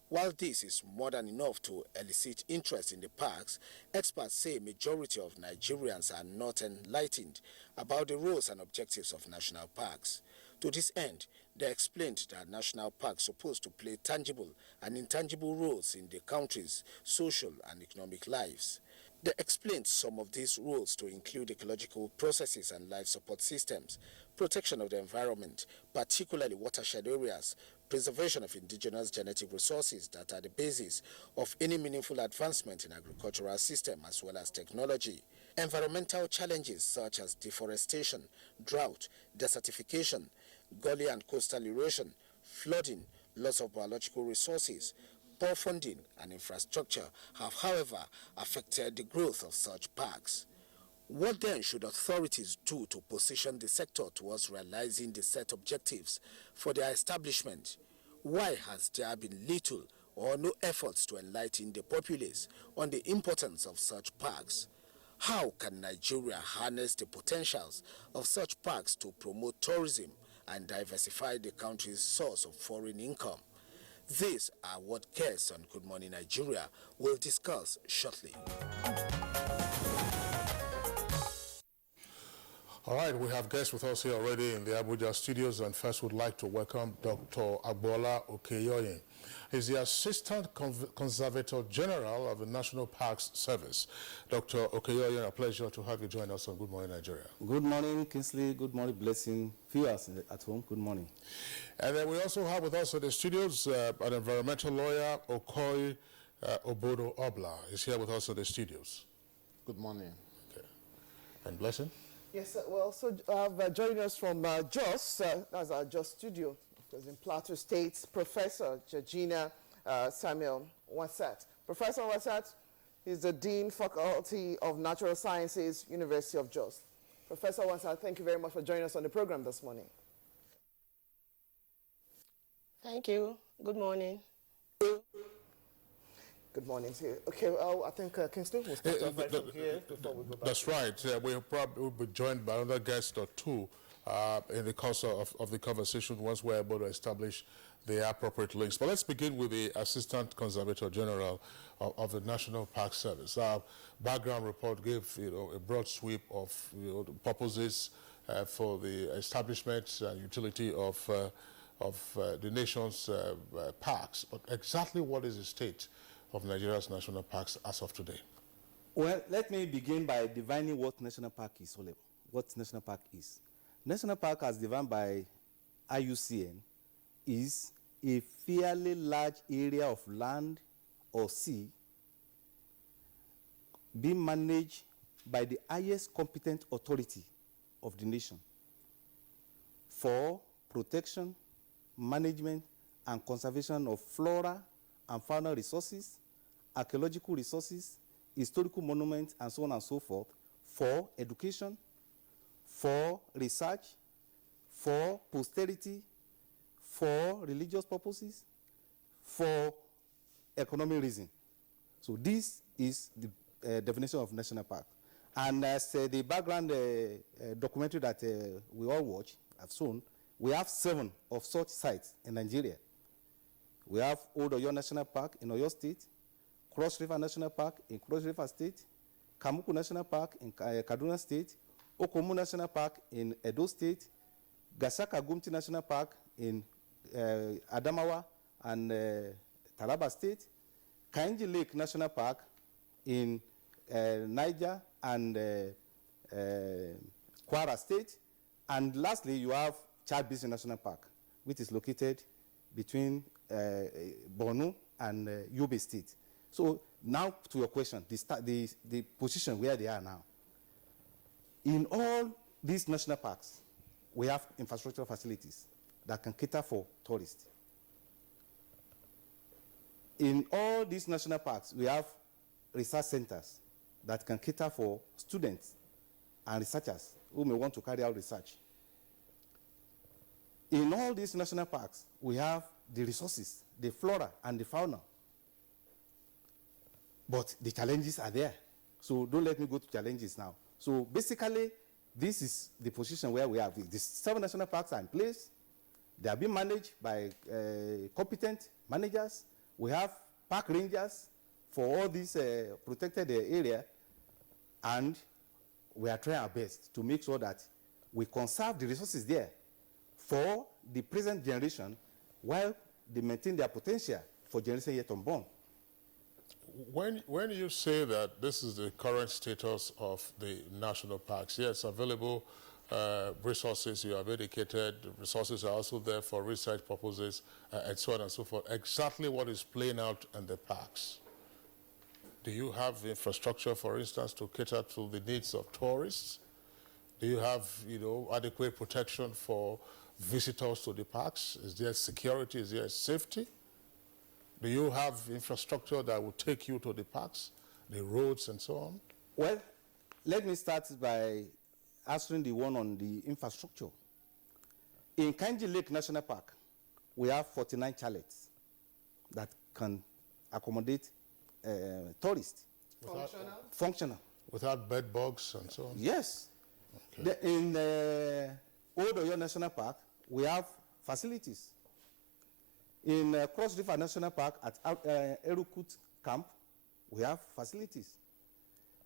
While this is more than enough to elicit interest in the parks, experts say a majority of Nigerians are not enlightened about the roles and objectives of national parks. To this end, they explained that national parks are supposed to play tangible and intangible roles in the country's social and economic lives. They explained some of these roles to include ecological processes and life support systems, protection of the environment, particularly watershed areas, preservation of indigenous genetic resources that are the basis of any meaningful advancement in agricultural system as well as technology. Environmental challenges such as deforestation, drought, desertification, gully and coastal erosion, flooding, loss of biological resources, poor funding and infrastructure have, however, affected the growth of such parks. What then should authorities do to position the sector towards realizing the set objectives for their establishment? Why has there been little or no efforts to enlighten the populace on the importance of such parks? How can Nigeria harness the potentials of such parks to promote tourism and diversify the country's source of foreign income? These are what guests on Good Morning Nigeria will discuss shortly. All right, we have guests with us here already in the Abuja studios, and first we'd like to welcome Dr. Agbola Okeyoyin. He's the Assistant Conservator General of the National Parks Service. Dr. Okeyoyin, a pleasure to have you join us on Good Morning Nigeria. Good morning, Kingsley. Good morning, Blessing. Viewers at home, good morning. And then we also have with us in the studios an environmental lawyer, Okoye Obodo Obla. He's here with us in the studios. Good morning. Okay. And Blessing? Yes, well, so joining us from Jos, that's our Jos studio, because in Plateau State, Professor Georgina Samuel Wansat. Professor Wansat is the Dean Faculty of Natural Sciences, University of Jos. Professor Wansat, thank you very much for joining us on the program this morning. Thank you. Good morning. Good morning to you. Okay, well, I think Kingston will start off right from here before we go back. That's right. We'll probably be joined by another guest or two in the course of the conversation once we're able to establish the appropriate links. But let's begin with the Assistant Conservator General of the National Park Service. Our background report gave a broad sweep of the purposes for the establishment and utility of the nation's parks. But exactly what is the state of Nigeria's national parks as of today? Well, let me begin by defining what national park is. What national park is. National park, as defined by IUCN, is a fairly large area of land or sea being managed by the highest competent authority of the nation for protection, management, and conservation of flora and fauna resources, archaeological resources, historical monuments, and so on and so forth, for education, for research, for posterity, for religious purposes, for economic reason. So this is the definition of national park. And as the background documentary that we all watch have shown, we have 7 of such sites in Nigeria. We have Old Oyo National Park in Oyo State, Cross River National Park in Cross River State, Kamuku National Park in Kaduna State, Okomu National Park in Edo State, Gasaka Gumti National Park in Adamawa and Taraba State, Kainji Lake National Park in Niger and Kwara State, and lastly you have Chad Basin National Park, which is located between Borno and Yobe State. So now to your question, the position where they are now. In all these national parks, we have infrastructure facilities that can cater for tourists. In all these national parks, we have research centers that can cater for students and researchers who may want to carry out research. In all these national parks, we have the resources, the flora and the fauna. But the challenges are there. So don't let me go to challenges now. So basically, this is the position where we have. The 7 national parks are in place. They are being managed by competent managers. We have park rangers for all these protected area. And we are trying our best to make sure that we conserve the resources there for the present generation while they maintain their potential for generation yet unborn. When you say that this is the current status of the national parks, yes, available resources you have indicated, resources are also there for research purposes and so on and so forth. Exactly what is playing out in the parks? Do you have infrastructure, for instance, to cater to the needs of tourists? Do you have, adequate protection for visitors to the parks? Is there security? Is there safety? Do you have infrastructure that will take you to the parks, the roads and so on? Well, let me start by answering the one on the infrastructure. In Kainji Lake National Park, we have 49 chalets that can accommodate tourists. Functional. Without bed bugs and so on? Yes. Okay. In Old Oyo National Park, we have facilities. In Cross River National Park at Erukut Camp, we have facilities.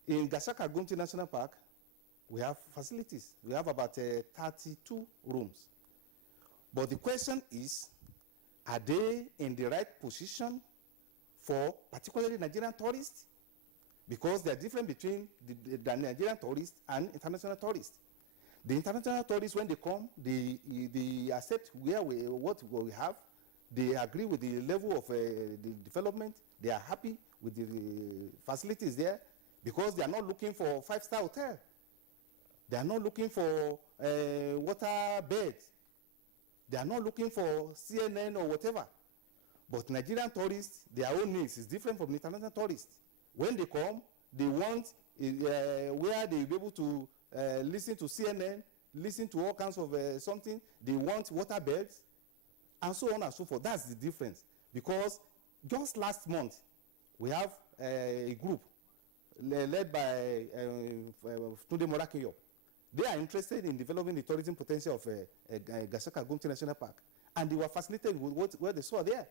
In Gashaka Gumti National Park, we have facilities. We have about 32 rooms. But the question is, are they in the right position for particularly Nigerian tourists? Because they are different between the Nigerian tourists and international tourists. The international tourists, when they come, they accept what we have. They agree with the level of the development. They are happy with the facilities there because they are not looking for five-star hotel. They are not looking for water beds. They are not looking for CNN or whatever. But Nigerian tourists, their own needs is different from international tourists. When they come, they want where they will be able to listen to CNN, listen to all kinds of something. They want water beds, and so on and so forth. That's the difference. Because just last month, we have a group led by Tunde Morakinyo. They are interested in developing the tourism potential of Gashaka Gumti National Park. And they were fascinated with what they saw there.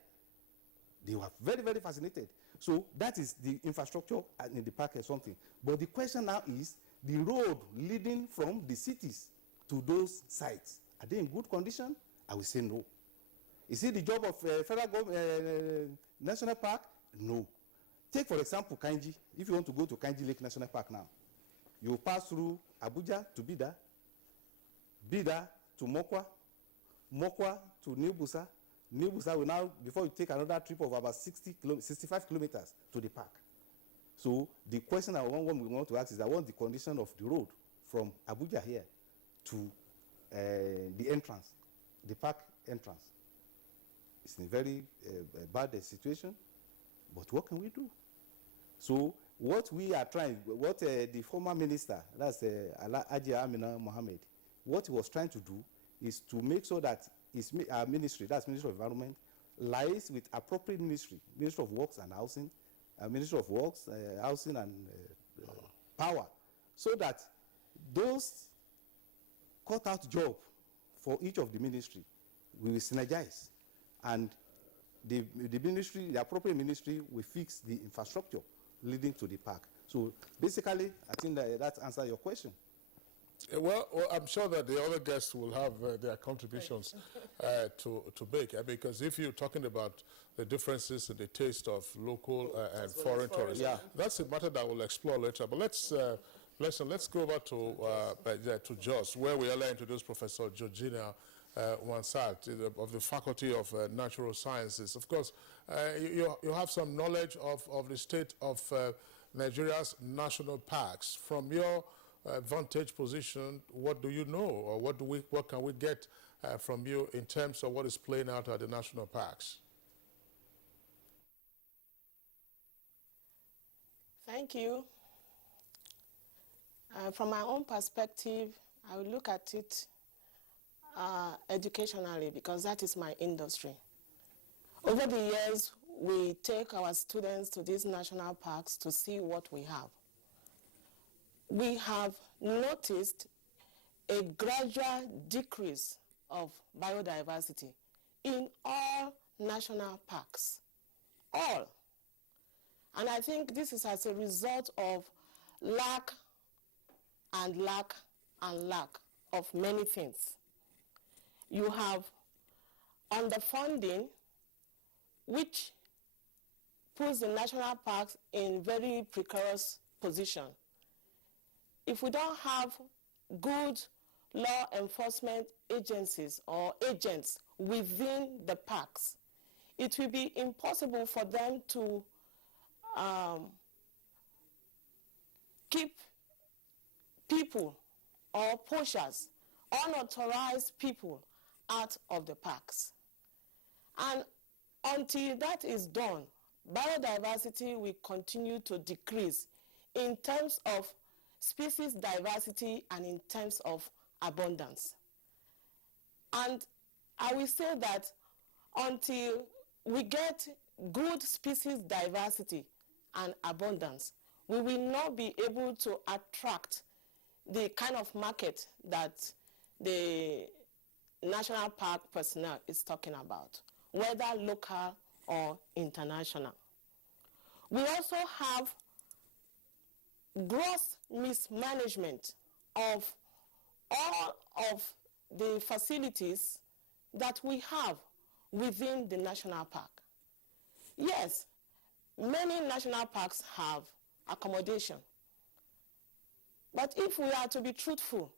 They were very, very fascinated. So that is the infrastructure in the park or something. But the question now is, the road leading from the cities to those sites, are they in good condition? I will say no. Is it the job of federal national park? No. Take, for example, Kainji. If you want to go to Kainji Lake National Park now, you pass through Abuja to Bida, Bida to Mokwa, Mokwa to New Busa. New Busa will now, before you take another trip of about 65 kilometers to the park. So the question we want to ask is, what's the condition of the road from Abuja here to the entrance, the park entrance? It's in a very bad situation, but what can we do? So what we are trying, what the former minister, that's Ajia Amina Mohammed, what he was trying to do is to make sure that our ministry, that's Ministry of Environment, lies with appropriate ministry, Ministry of Works and Housing, Ministry of Works, Housing and Power, so that those cut out jobs for each of the ministry, we will synergize. And the ministry, the appropriate ministry, will fix the infrastructure leading to the park. So basically, I think that answers your question. Well, I'm sure that the other guests will have their contributions to make, because if you're talking about the differences in the taste of local and foreign tourists, that's a matter that we'll explore later. But let's go over to Jos, where we earlier introduced Professor Georgina Wansat of the Faculty of Natural Sciences. Of course, you have some knowledge of the state of Nigeria's national parks. From your vantage position, what do you know, or what can we get from you in terms of what is playing out at the national parks? Thank you. From my own perspective, I will look at it educationally, because that is my industry. Over the years, we take our students to these national parks to see what we have. We have noticed a gradual decrease of biodiversity in all national parks, all. And I think this is as a result of lack and lack and lack of many things. You have underfunding, which puts the national parks in very precarious position. If we don't have good law enforcement agencies or agents within the parks, it will be impossible for them to keep people or poachers, unauthorized people, out of the parks. And Until that is done, biodiversity will continue to decrease in terms of species diversity and in terms of abundance. And I will say that until we get good species diversity and abundance, we will not be able to attract the kind of market that the national park personnel is talking about, whether local or international. We also have gross mismanagement of all of the facilities that we have within the national park. Yes, many national parks have accommodation. But if we are to be truthful,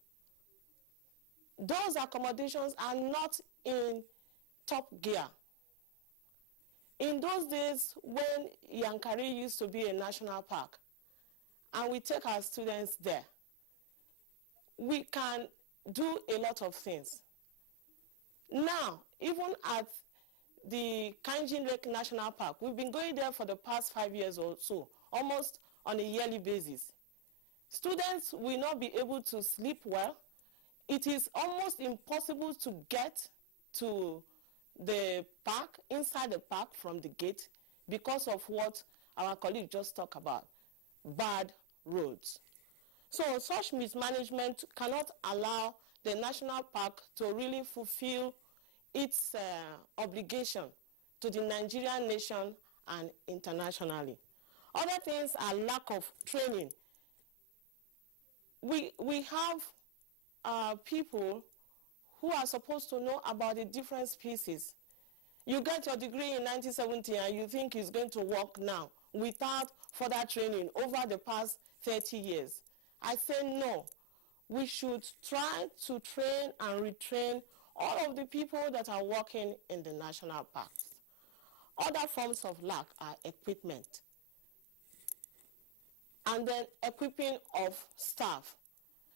those accommodations are not in top gear. In those days when Yankari used to be a national park, and we take our students there, we can do a lot of things. Now, even at the Kanjin Lake National Park, we've been going there for the past 5 years or so, almost on a yearly basis. Students will not be able to sleep well. It is almost impossible to get to the park, inside the park from the gate, because of what our colleague just talked about, bad roads. So such mismanagement cannot allow the national park to really fulfill its obligation to the Nigerian nation and internationally. Other things are lack of training. We have people who are supposed to know about the different species. You get your degree in 1970 and you think it's going to work now without further training over the past 30 years. I say no. We should try to train and retrain all of the people that are working in the national parks. Other forms of lack are equipment. And then equipping of staff.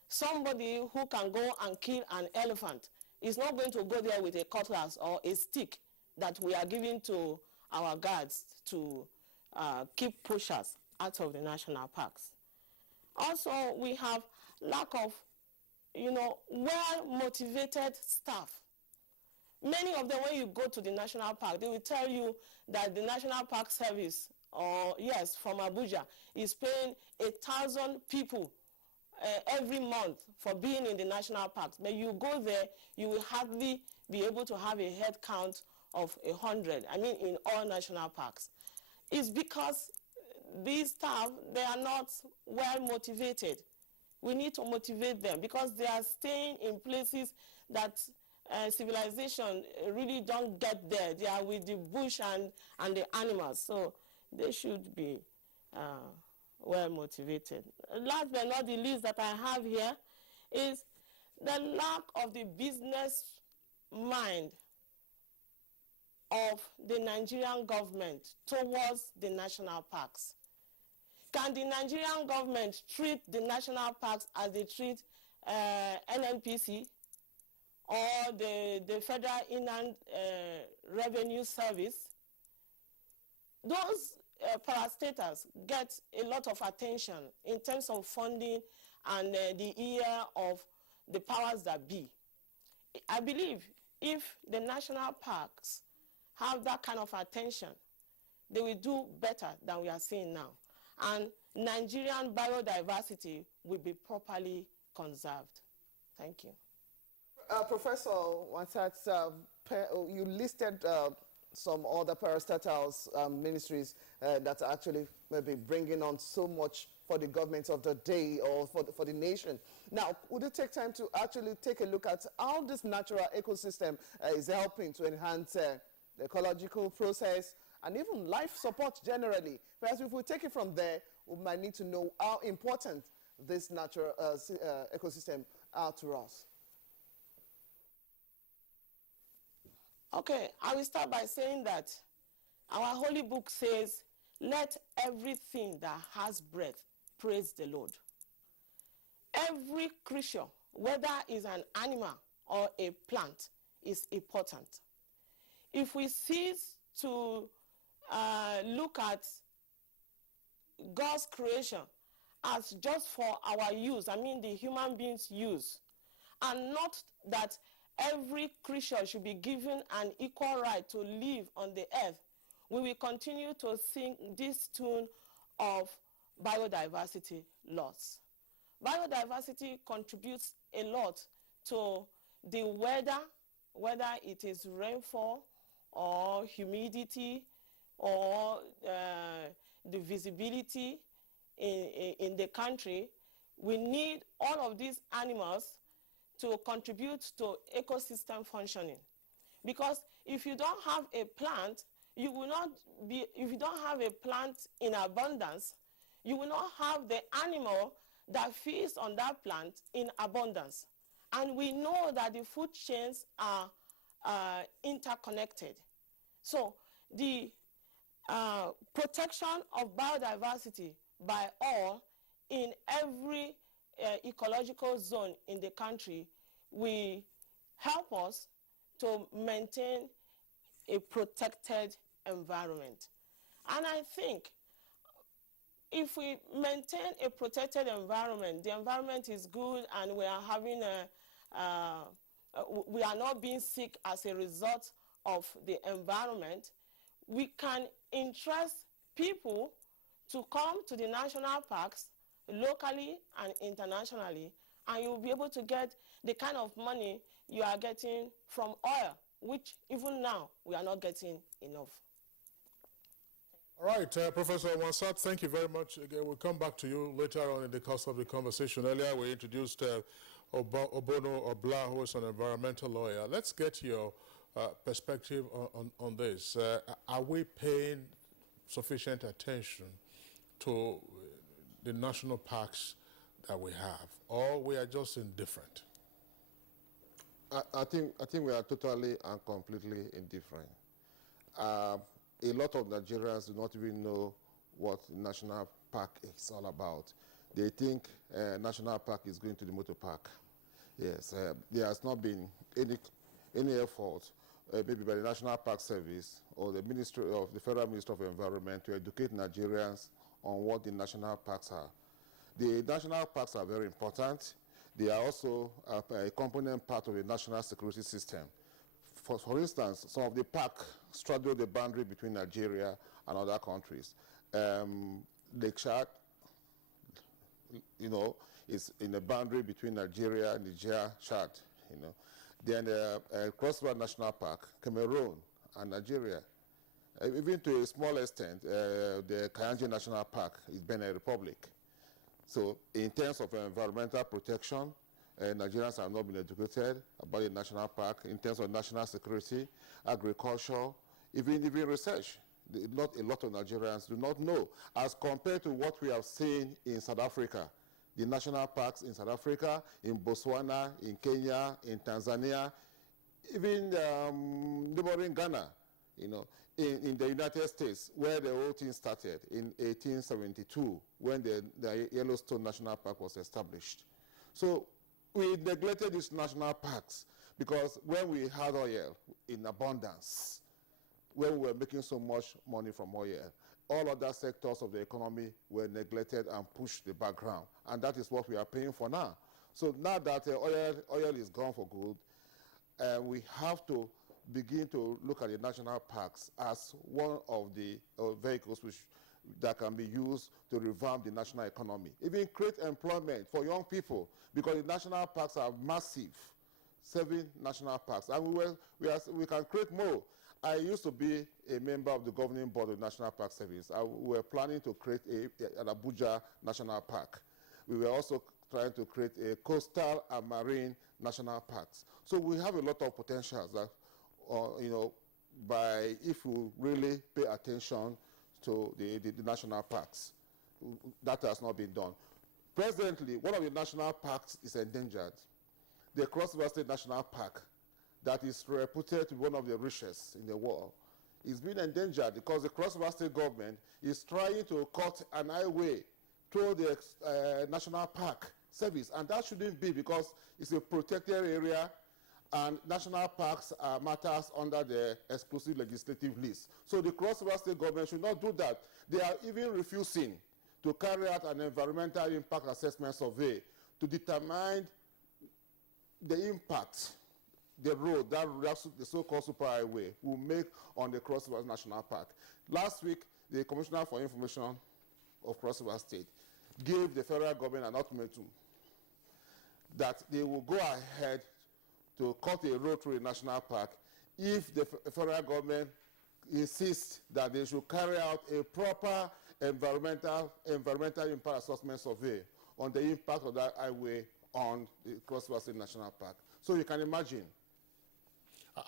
Somebody who can go and kill an elephant is not going to go there with a cutlass or a stick that we are giving to our guards to keep pushers out of the national parks. Also, we have lack of, well-motivated staff. Many of them, when you go to the national park, they will tell you that the National Park Service, from Abuja, is paying 1,000 people every month for being in the national parks. But you go there, you will hardly be able to have a head count of 100, in all national parks. It's because these staff, they are not well motivated. We need to motivate them because they are staying in places that civilization really don't get there. They are with the bush and the animals, so they should be well motivated. Last but not the least that I have here is the lack of the business mind of the Nigerian government towards the national parks. Can the Nigerian government treat the national parks as they treat NNPC or the Federal Inland Revenue Service? Those parastatals get a lot of attention in terms of funding and the ear of the powers that be. I believe if the national parks have that kind of attention, they will do better than we are seeing now. And Nigerian biodiversity will be properly conserved. Thank you. Professor Wansat, you listed some other parastatals ministries that are actually maybe bringing on so much for the government of the day or for the nation. Now, would you take time to actually take a look at how this natural ecosystem is helping to enhance the ecological process and even life support generally? Perhaps if we take it from there, we might need to know how important this natural ecosystem are to us. Okay, I will start by saying that our holy book says, let everything that has breath praise the Lord. Every creature, whether it's an animal or a plant, is important. If we cease to look at God's creation as just for our use, I mean the human beings' use, and not that every creature should be given an equal right to live on the earth, we will continue to sing this tune of biodiversity loss. Biodiversity contributes a lot to the weather, whether it is rainfall or humidity or the visibility in the country. We need all of these animals to contribute to ecosystem functioning. Because if you don't have a plant, you will not be, if you don't have a plant in abundance, you will not have the animal that feeds on that plant in abundance. And we know that the food chains are interconnected. So the protection of biodiversity by all in every ecological zone in the country will help us to maintain a protected environment. And I think if we maintain a protected environment, the environment is good and we are having we are not being sick as a result of the environment, we can interest people to come to the national parks locally and internationally, and you'll be able to get the kind of money you are getting from oil, which even now we are not getting enough. All right, Professor Wansat, thank you very much. Again, we'll come back to you later on in the course of the conversation. Earlier, we introduced Obono Obla, who is an environmental lawyer. Let's get your perspective on this. Are we paying sufficient attention to the national parks that we have, or we are just indifferent? I think we are totally and completely indifferent. A lot of Nigerians do not even know what national park is all about. They think national park is going to the motor park. Yes, there has not been any effort, maybe by the National Park Service or the Ministry of the Federal Ministry of Environment, to educate Nigerians on what the national parks are. The national parks are very important. They are also a component part of the national security system. For instance, some of the parks straddle the boundary between Nigeria and other countries. Lake Chad, is in the boundary between Nigeria, Niger, Chad, Then Cross-River National Park, Cameroon, and Nigeria. Even to a small extent, the Kayanje National Park is Benin Republic. So in terms of environmental protection, Nigerians have not been educated about the national park. In terms of national security, agriculture, even research. Not a lot of Nigerians do not know, as compared to what we have seen in South Africa. The national parks in South Africa, in Botswana, in Kenya, in Tanzania, even neighboring Ghana, in the United States, where the whole thing started in 1872, when the Yellowstone National Park was established. So we neglected these national parks because when we had oil in abundance, when we were making so much money from oil, all other sectors of the economy were neglected and pushed to the background. And that is what we are paying for now. So now that oil is gone for good, we have to begin to look at the national parks as one of the vehicles that can be used to revamp the national economy. Even create employment for young people, because the national parks are massive, 7 national parks, and we can create more. I used to be a member of the governing board of the National Park Service. We were planning to create an Abuja National Park. We were also trying to create a coastal and marine national parks. So we have a lot of potentials that, if we really pay attention to the national parks. That has not been done. Presently, one of the national parks is endangered. The Cross River State National Park, that is reputed to be one of the richest in the world, is being endangered because the Cross River State government is trying to cut an highway through the National Park Service, and that shouldn't be, because it's a protected area and national parks are matters under the exclusive legislative list. So the Cross-River State government should not do that. They are even refusing to carry out an environmental impact assessment survey to determine the impact the road, the so-called superhighway, will make on the Cross River National Park. Last week, the Commissioner for Information of Cross River State gave the federal government an ultimatum that they will go ahead to cut a road through a national park if the federal government insists that they should carry out a proper environmental impact assessment survey on the impact of that highway on the Cross River State National Park. So you can imagine.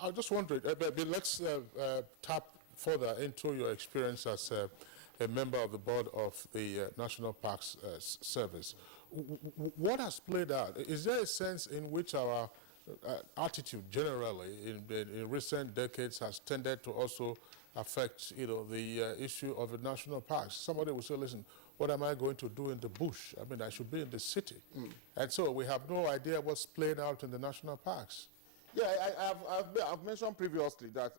I just wondered, let's tap further into your experience as a member of the board of the National Parks Service. What has played out? Is there a sense in which our attitude generally in recent decades has tended to also affect, the issue of the national parks? Somebody will say, listen, what am I going to do in the bush? I mean, I should be in the city. And so we have no idea what's played out in the national parks. Yeah, I've mentioned previously that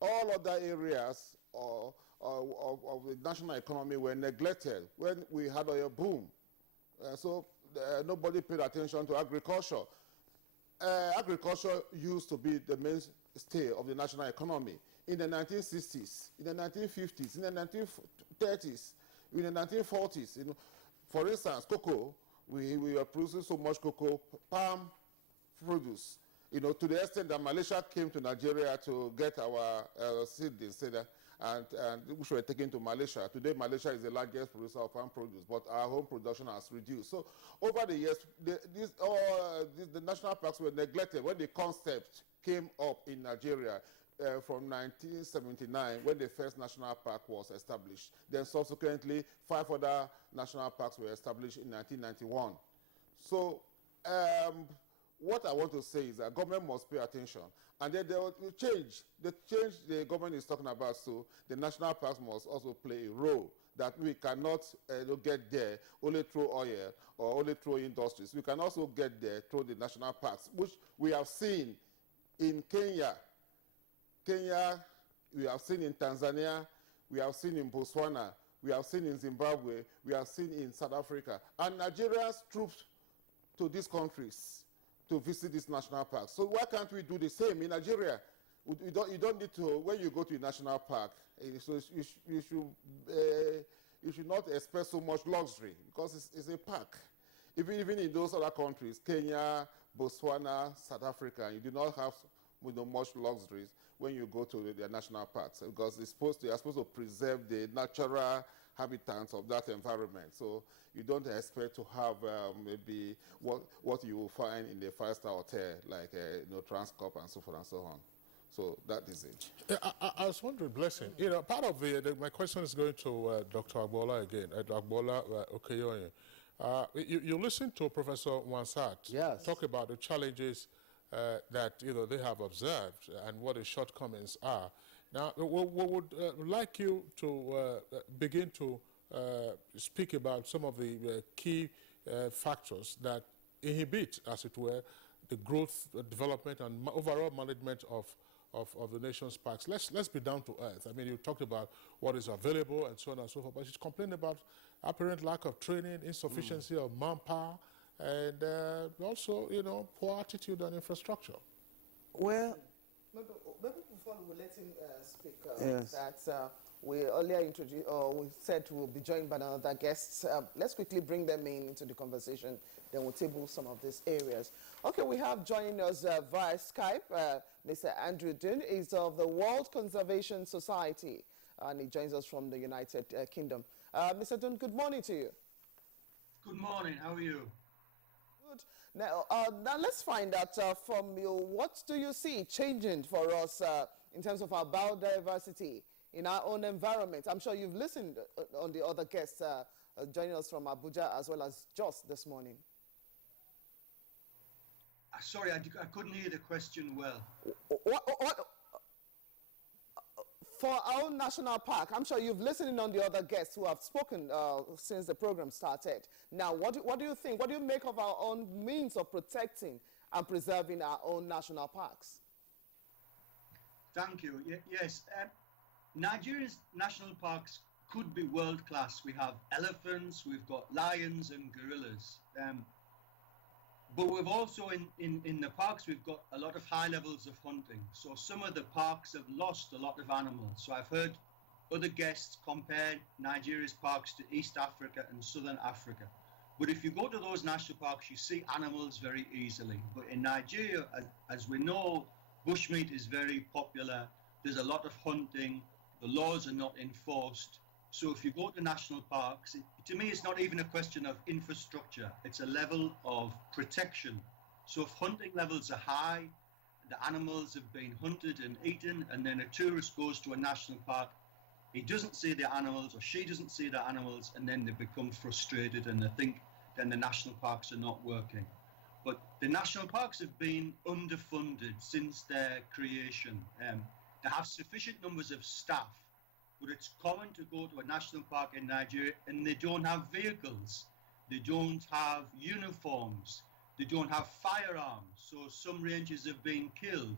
all other areas of the national economy were neglected when we had oil boom. So nobody paid attention to agriculture. Agriculture used to be the mainstay of the national economy in the 1960s, in the 1950s, in the 1930s, in the 1940s. For instance, cocoa, we were producing so much cocoa, palm produce, to the extent that Malaysia came to Nigeria to get our seedlings, and which were taken to Malaysia. Today, Malaysia is the largest producer of palm produce, but our home production has reduced. So over the years, the national parks were neglected when the concept came up in Nigeria from 1979, when the first national park was established. Then subsequently, 5 other national parks were established in 1991. So what I want to say is that government must pay attention, and then there will change. The change the government is talking about, so the national parks must also play a role, that we cannot get there only through oil or only through industries. We can also get there through the national parks, which we have seen in Kenya. We have seen in Tanzania, we have seen in Botswana, we have seen in Zimbabwe, we have seen in South Africa. And Nigerians trooped to these countries to visit these national parks. So why can't we do the same in Nigeria? You don't need to, when you go to a national park, so you should not expect so much luxury, because it's a park. Even in those other countries, Kenya, Botswana, South Africa, you do not have much luxuries when you go to their national parks, because they are supposed to preserve the natural habitats of that environment. So you don't expect to have maybe what you will find in the 5-star hotel, like Transcorp and so forth and so on. So that is it. I was wondering, Blessing, part of my question is going to Dr. Agbola again, Agbola Okeyoye. You listened to Professor Wansat talk about the challenges that they have observed and what the shortcomings are. Now, we would like you to begin to speak about some of the key factors that inhibit, as it were, the growth, development, and overall management of the nation's parks. Let's be down to earth. I mean, you talked about what is available and so on and so forth, but you complain about apparent lack of training, insufficiency of manpower, and also, poor attitude and infrastructure. Well, maybe before we let him speak, that we earlier introduced, or we said we'll be joined by another guests. Let's quickly bring them into the conversation, then we'll table some of these areas. Okay, we have joining us via Skype, Mr. Andrew Dunn. He's of the World Conservation Society, and he joins us from the United Kingdom. Mr. Dunn, good morning to you. Good morning, how are you? Good. Now let's find out from you, what do you see changing for us in terms of our biodiversity in our own environment? I'm sure you've listened on the other guests joining us from Abuja as well as Jos this morning. Sorry, I couldn't hear the question well. What for our own national park, I'm sure you've listened on the other guests who have spoken since the program started. Now, what do you think? What do you make of our own means of protecting and preserving our own national parks? Thank you. Yes, Nigeria's national parks could be world class. We have elephants, we've got lions and gorillas. But we've also, in the parks, we've got a lot of high levels of hunting. So some of the parks have lost a lot of animals. So I've heard other guests compare Nigeria's parks to East Africa and Southern Africa. But if you go to those national parks, you see animals very easily. But in Nigeria, as we know, bushmeat is very popular. There's a lot of hunting. The laws are not enforced. So if you go to national parks, to me, it's not even a question of infrastructure. It's a level of protection. So if hunting levels are high, the animals have been hunted and eaten, and then a tourist goes to a national park, he doesn't see the animals or she doesn't see the animals, and then they become frustrated and they think then the national parks are not working. But the national parks have been underfunded since their creation. They have sufficient numbers of staff, but it's common to go to a national park in Nigeria and they don't have vehicles, they don't have uniforms, they don't have firearms, so some rangers have been killed.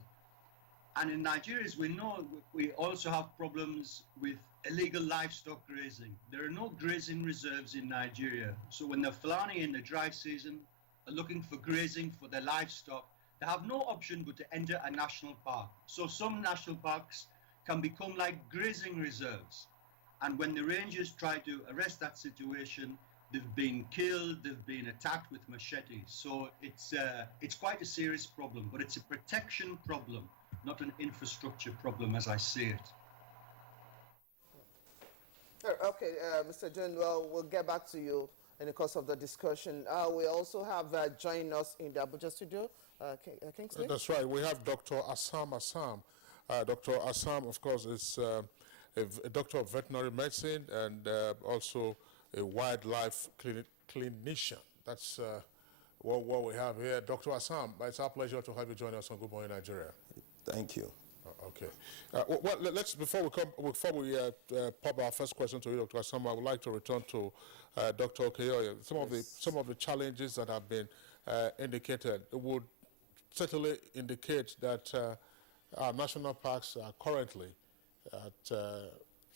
And in Nigeria, as we know, we also have problems with illegal livestock grazing. There are no grazing reserves in Nigeria, so when the Fulani in the dry season are looking for grazing for their livestock, they have no option but to enter a national park. So some national parks can become like grazing reserves. And when the rangers try to arrest that situation, they've been killed, they've been attacked with machetes. So it's quite a serious problem, but it's a protection problem, not an infrastructure problem as I see it. Okay, Mr. John, well, we'll get back to you in the course of the discussion. We also have joining us in the Abuja studio, Kingsley. That's right. We have Dr. Assam. Dr. Assam, of course, is a doctor of veterinary medicine and also a wildlife clinician. That's what we have here. Dr. Assam, it's our pleasure to have you join us on Good Morning Nigeria. Thank you. Okay. Well, let's before we pop our first question to you, Dr. Assam, I would like to return to Dr. Okeyoye. Some of the challenges that have been indicated would certainly indicate that our national parks are currently at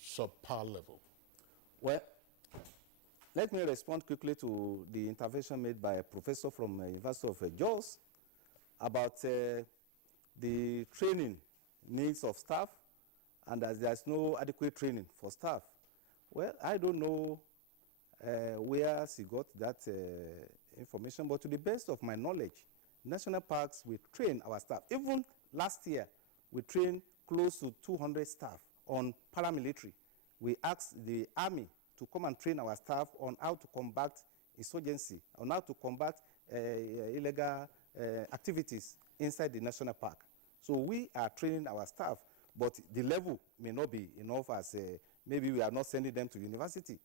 subpar level. Well, let me respond quickly to the intervention made by a professor from University of Jos about the training needs of staff, and as there's no adequate training for staff. Well, I don't know where she got that information, but to the best of my knowledge, national parks, we train our staff. Even last year, we trained close to 200 staff on paramilitary. We asked the army to come and train our staff on how to combat insurgency, on how to combat illegal activities inside the national park. So we are training our staff, but the level may not be enough as maybe we are not sending them to university.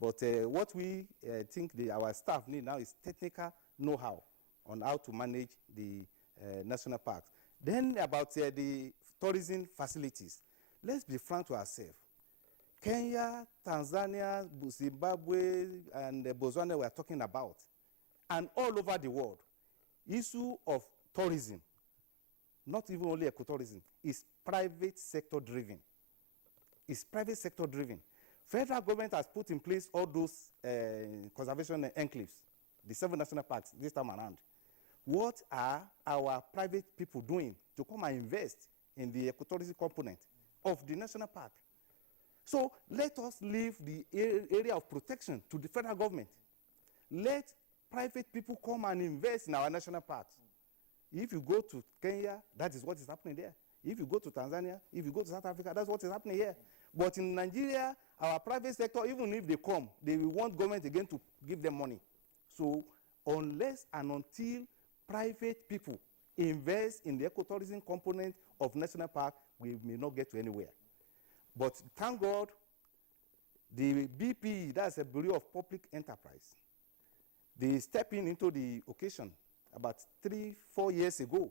But what we think our staff need now is technical know-how on how to manage the national parks. Then about the tourism facilities, let's be frank to ourselves. Kenya, Tanzania, Zimbabwe, and Botswana we are talking about, and all over the world, issue of tourism, not even only ecotourism, is private sector driven. It's private sector driven. Federal government has put in place all those conservation enclaves, the 7 national parks this time around. What are our private people doing to come and invest in the ecotourism component of the national park? So let us leave the area of protection to the federal government. Let private people come and invest in our national parks. If you go to Kenya, that is what is happening there. If you go to Tanzania, if you go to South Africa, that's what is happening here. But in Nigeria, our private sector, even if they come, they will want government again to give them money. So unless and until private people invest in the ecotourism component of national park, we may not get to anywhere. But thank God, the BP, that's a Bureau of Public Enterprise, they stepped into the occasion about 3-4 years ago,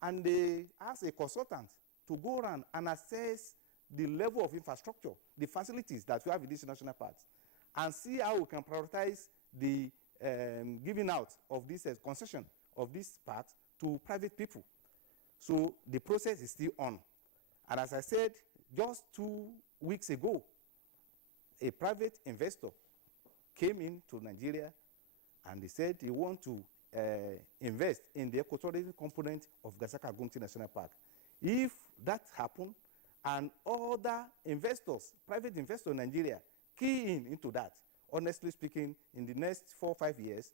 and they asked a consultant to go around and assess the level of infrastructure, the facilities that we have in these national parks, and see how we can prioritize the giving out of this concession of these parks to private people. So the process is still on. And as I said, just 2 weeks ago, a private investor came into Nigeria and he said he wants to invest in the ecotourism component of Gasaka-Gumti National Park. If that happens and other investors, private investors in Nigeria, key into that, honestly speaking, in the next 4 or 5 years,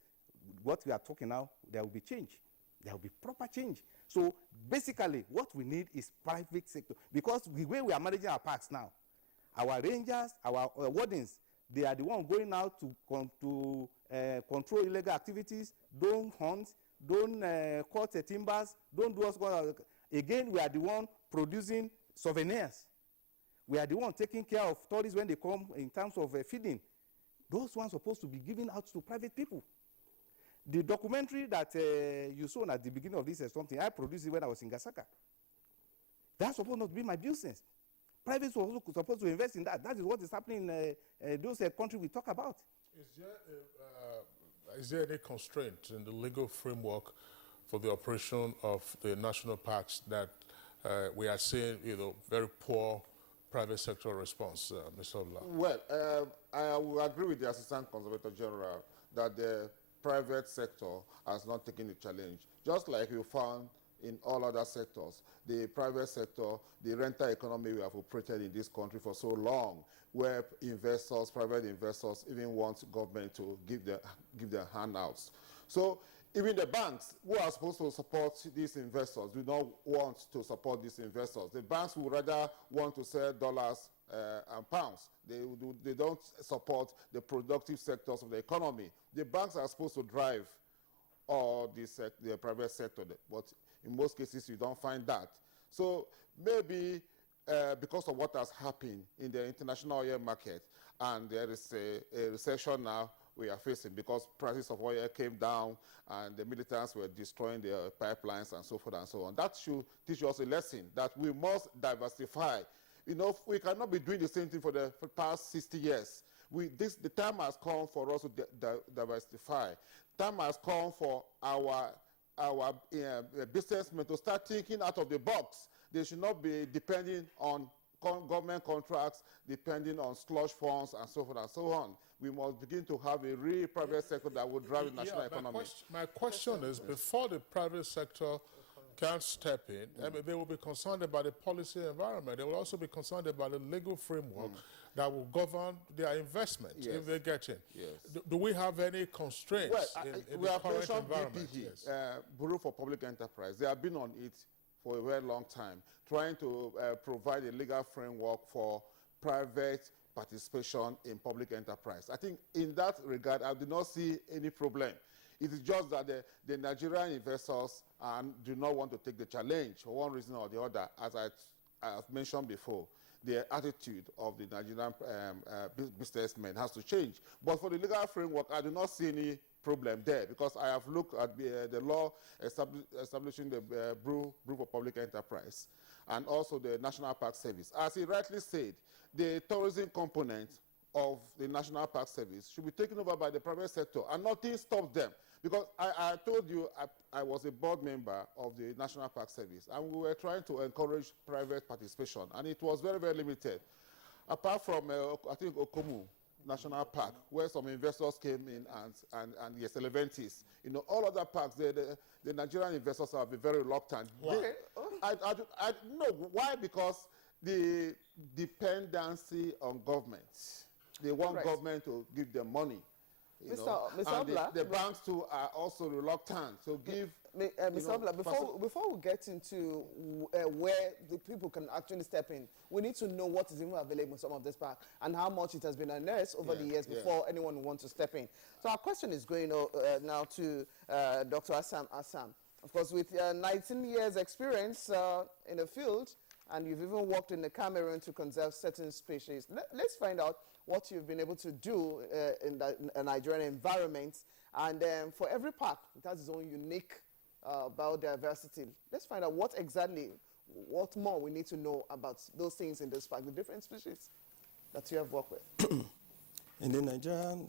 what we are talking now, there will be change. There will be proper change. So basically, what we need is private sector. Because the way we are managing our parks now, our rangers, our wardens, they are the ones going out to control illegal activities, don't hunt, don't cut timbers, don't do what's going on. Again, we are the one producing souvenirs. We are the one taking care of tourists when they come in terms of feeding. Those ones are supposed to be given out to private people. The documentary that you saw at the beginning of this is something I produced it when I was in Gasaka. That's supposed not to be my business. Private are also supposed to invest in that. That is what is happening in those countries we talk about. Is there any constraint in the legal framework for the operation of the national parks that we are seeing, very poor private sector response, Mr. Obla? Well, I will agree with the Assistant Conservator General that the private sector has not taken the challenge. Just like you found in all other sectors, the private sector, the rental economy we have operated in this country for so long, where investors, private investors, even want government to give their handouts. So even the banks who are supposed to support these investors do not want to support these investors. The banks would rather want to sell dollars and pounds. They don't support the productive sectors of the economy. The banks are supposed to drive all the private sector, but in most cases you don't find that. So maybe because of what has happened in the international oil market, and there is a recession now we are facing because prices of oil came down and the militants were destroying their pipelines and so forth and so on. That should teach us a lesson that we must diversify. We cannot be doing the same thing for the past 60 years. The time has come for us to diversify. Time has come for our businessmen to start thinking out of the box. They should not be depending on government contracts, depending on slush funds and so forth and so on. We must begin to have a real private sector that will drive the national economy. My question is, before the private sector can step in, I mean, they will be concerned about the policy environment. They will also be concerned about the legal framework that will govern their investment if they get in. Yes. Do we have any constraints in the current environment? BPE, Bureau for Public Enterprise. They have been on it for a very long time, trying to provide a legal framework for private participation in public enterprise. I think in that regard, I do not see any problem. It is just that the Nigerian investors do not want to take the challenge for one reason or the other. As I have mentioned before, the attitude of the Nigerian businessmen has to change. But for the legal framework, I do not see any problem there because I have looked at the law establishing the Bureau for Public Enterprise and also the National Park Service. As he rightly said, the tourism component of the National Park Service should be taken over by the private sector, and nothing stops them. Because I told you I was a board member of the National Park Service, and we were trying to encourage private participation, and it was very, very limited. Apart from, I think, Okomu National Park, where some investors came in and yes, Eleventis. All other parks, the Nigerian investors have been very reluctant. Why? No, why? Because the dependency on government. They want government to give them money. The banks too are also reluctant to give. Mr. Obla, before we get into where the people can actually step in, we need to know what is even available in some of this park and how much it has been unearthed over the years before anyone will want to step in. So our question is going now to Dr. Assam. Of course, with 19 years experience in the field, and you've even worked in the Cameroon to conserve certain species. Let's find out what you've been able to do in the Nigerian environment. And for every park, it has its own unique biodiversity. Let's find out what more we need to know about those things in this park, the different species that you have worked with. In the Nigerian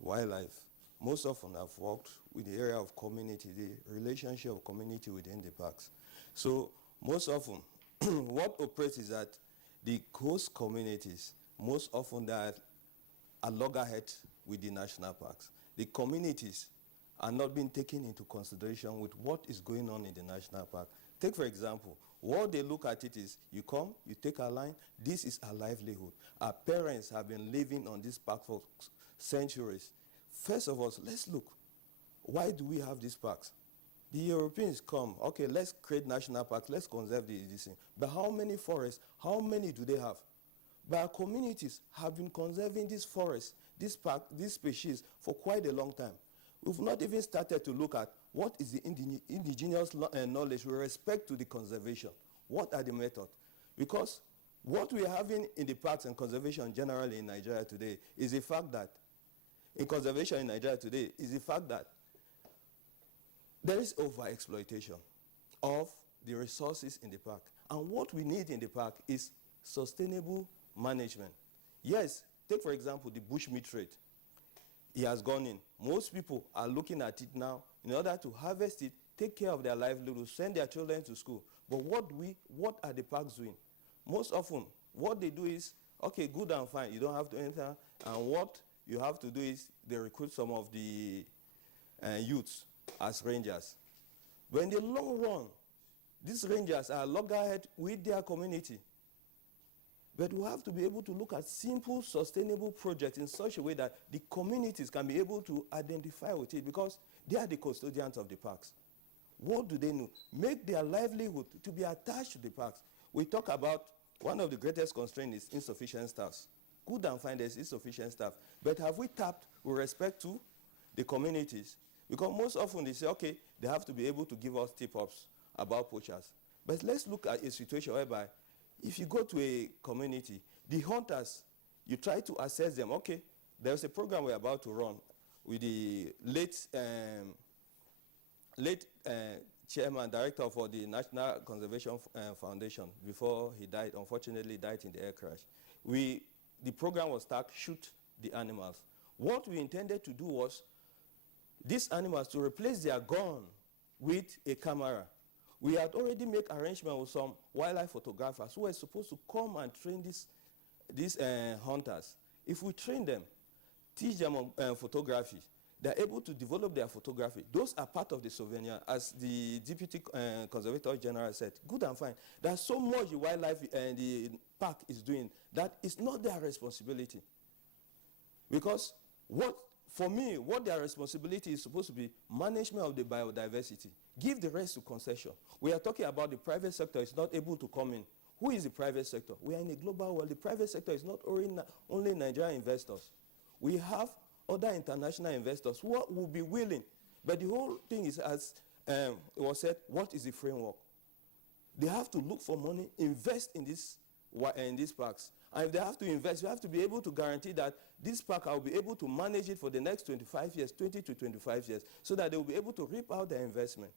wildlife, most often I've worked with the area of community, the relationship of community within the parks. So most often, what operates is that the host communities, most often that are loggerhead with the national parks. The communities are not being taken into consideration with what is going on in the national park. Take, for example, what they look at it is, you come, you take a line, this is our livelihood. Our parents have been living on this park for centuries. First of all, let's look, why do we have these parks? The Europeans come, okay, let's create national parks, let's conserve this thing. But how many forests, how many do they have? But our communities have been conserving these forests, this park, these species for quite a long time. We've not even started to look at what is the indigenous knowledge with respect to the conservation. What are the methods? Because what we are having in the parks and conservation generally in Nigeria today is the fact that, in conservation in Nigeria today, is the fact that there is overexploitation of the resources in the park. And what we need in the park is sustainable management. Yes, take for example the bushmeat trade. It has gone in. Most people are looking at it now in order to harvest it, take care of their livelihood, send their children to school. But what are the parks doing? Most often, what they do is, okay, good and fine, you don't have to enter, and what you have to do is they recruit some of the youths as rangers. But in the long run, these rangers are loggerhead with their community. But we have to be able to look at simple, sustainable projects in such a way that the communities can be able to identify with it, because they are the custodians of the parks. What do they know? Make their livelihood to be attached to the parks. We talk about one of the greatest constraints is insufficient staffs. Good and fine, there's insufficient staff. But have we tapped with respect to the communities? Because most often they say, okay, they have to be able to give us tip-ups about poachers. But let's look at a situation whereby if you go to a community, the hunters, you try to assess them. Okay, there's a program we're about to run with the late chairman, director for the National Conservation Foundation before he died. Unfortunately, he died in the air crash. The program was tagged Shoot the Animals. What we intended to do was these animals to replace their gun with a camera. We had already made arrangements with some wildlife photographers who were supposed to come and train these hunters. If we train them, teach them photography, they're able to develop their photography. Those are part of the souvenir, as the Deputy Conservator General said. Good and fine. There's so much the wildlife and the park is doing that it's not their responsibility. Because for me, what their responsibility is supposed to be management of the biodiversity. Give the rest to concession. We are talking about the private sector is not able to come in. Who is the private sector? We are in a global world. The private sector is not only Nigerian investors. We have other international investors who will be willing. But the whole thing is, as it was said, what is the framework? They have to look for money, invest in these parks. And if they have to invest, we have to be able to guarantee that this park, I will be able to manage it for the next 25 years, 20 to 25 years, so that they will be able to reap out their investment.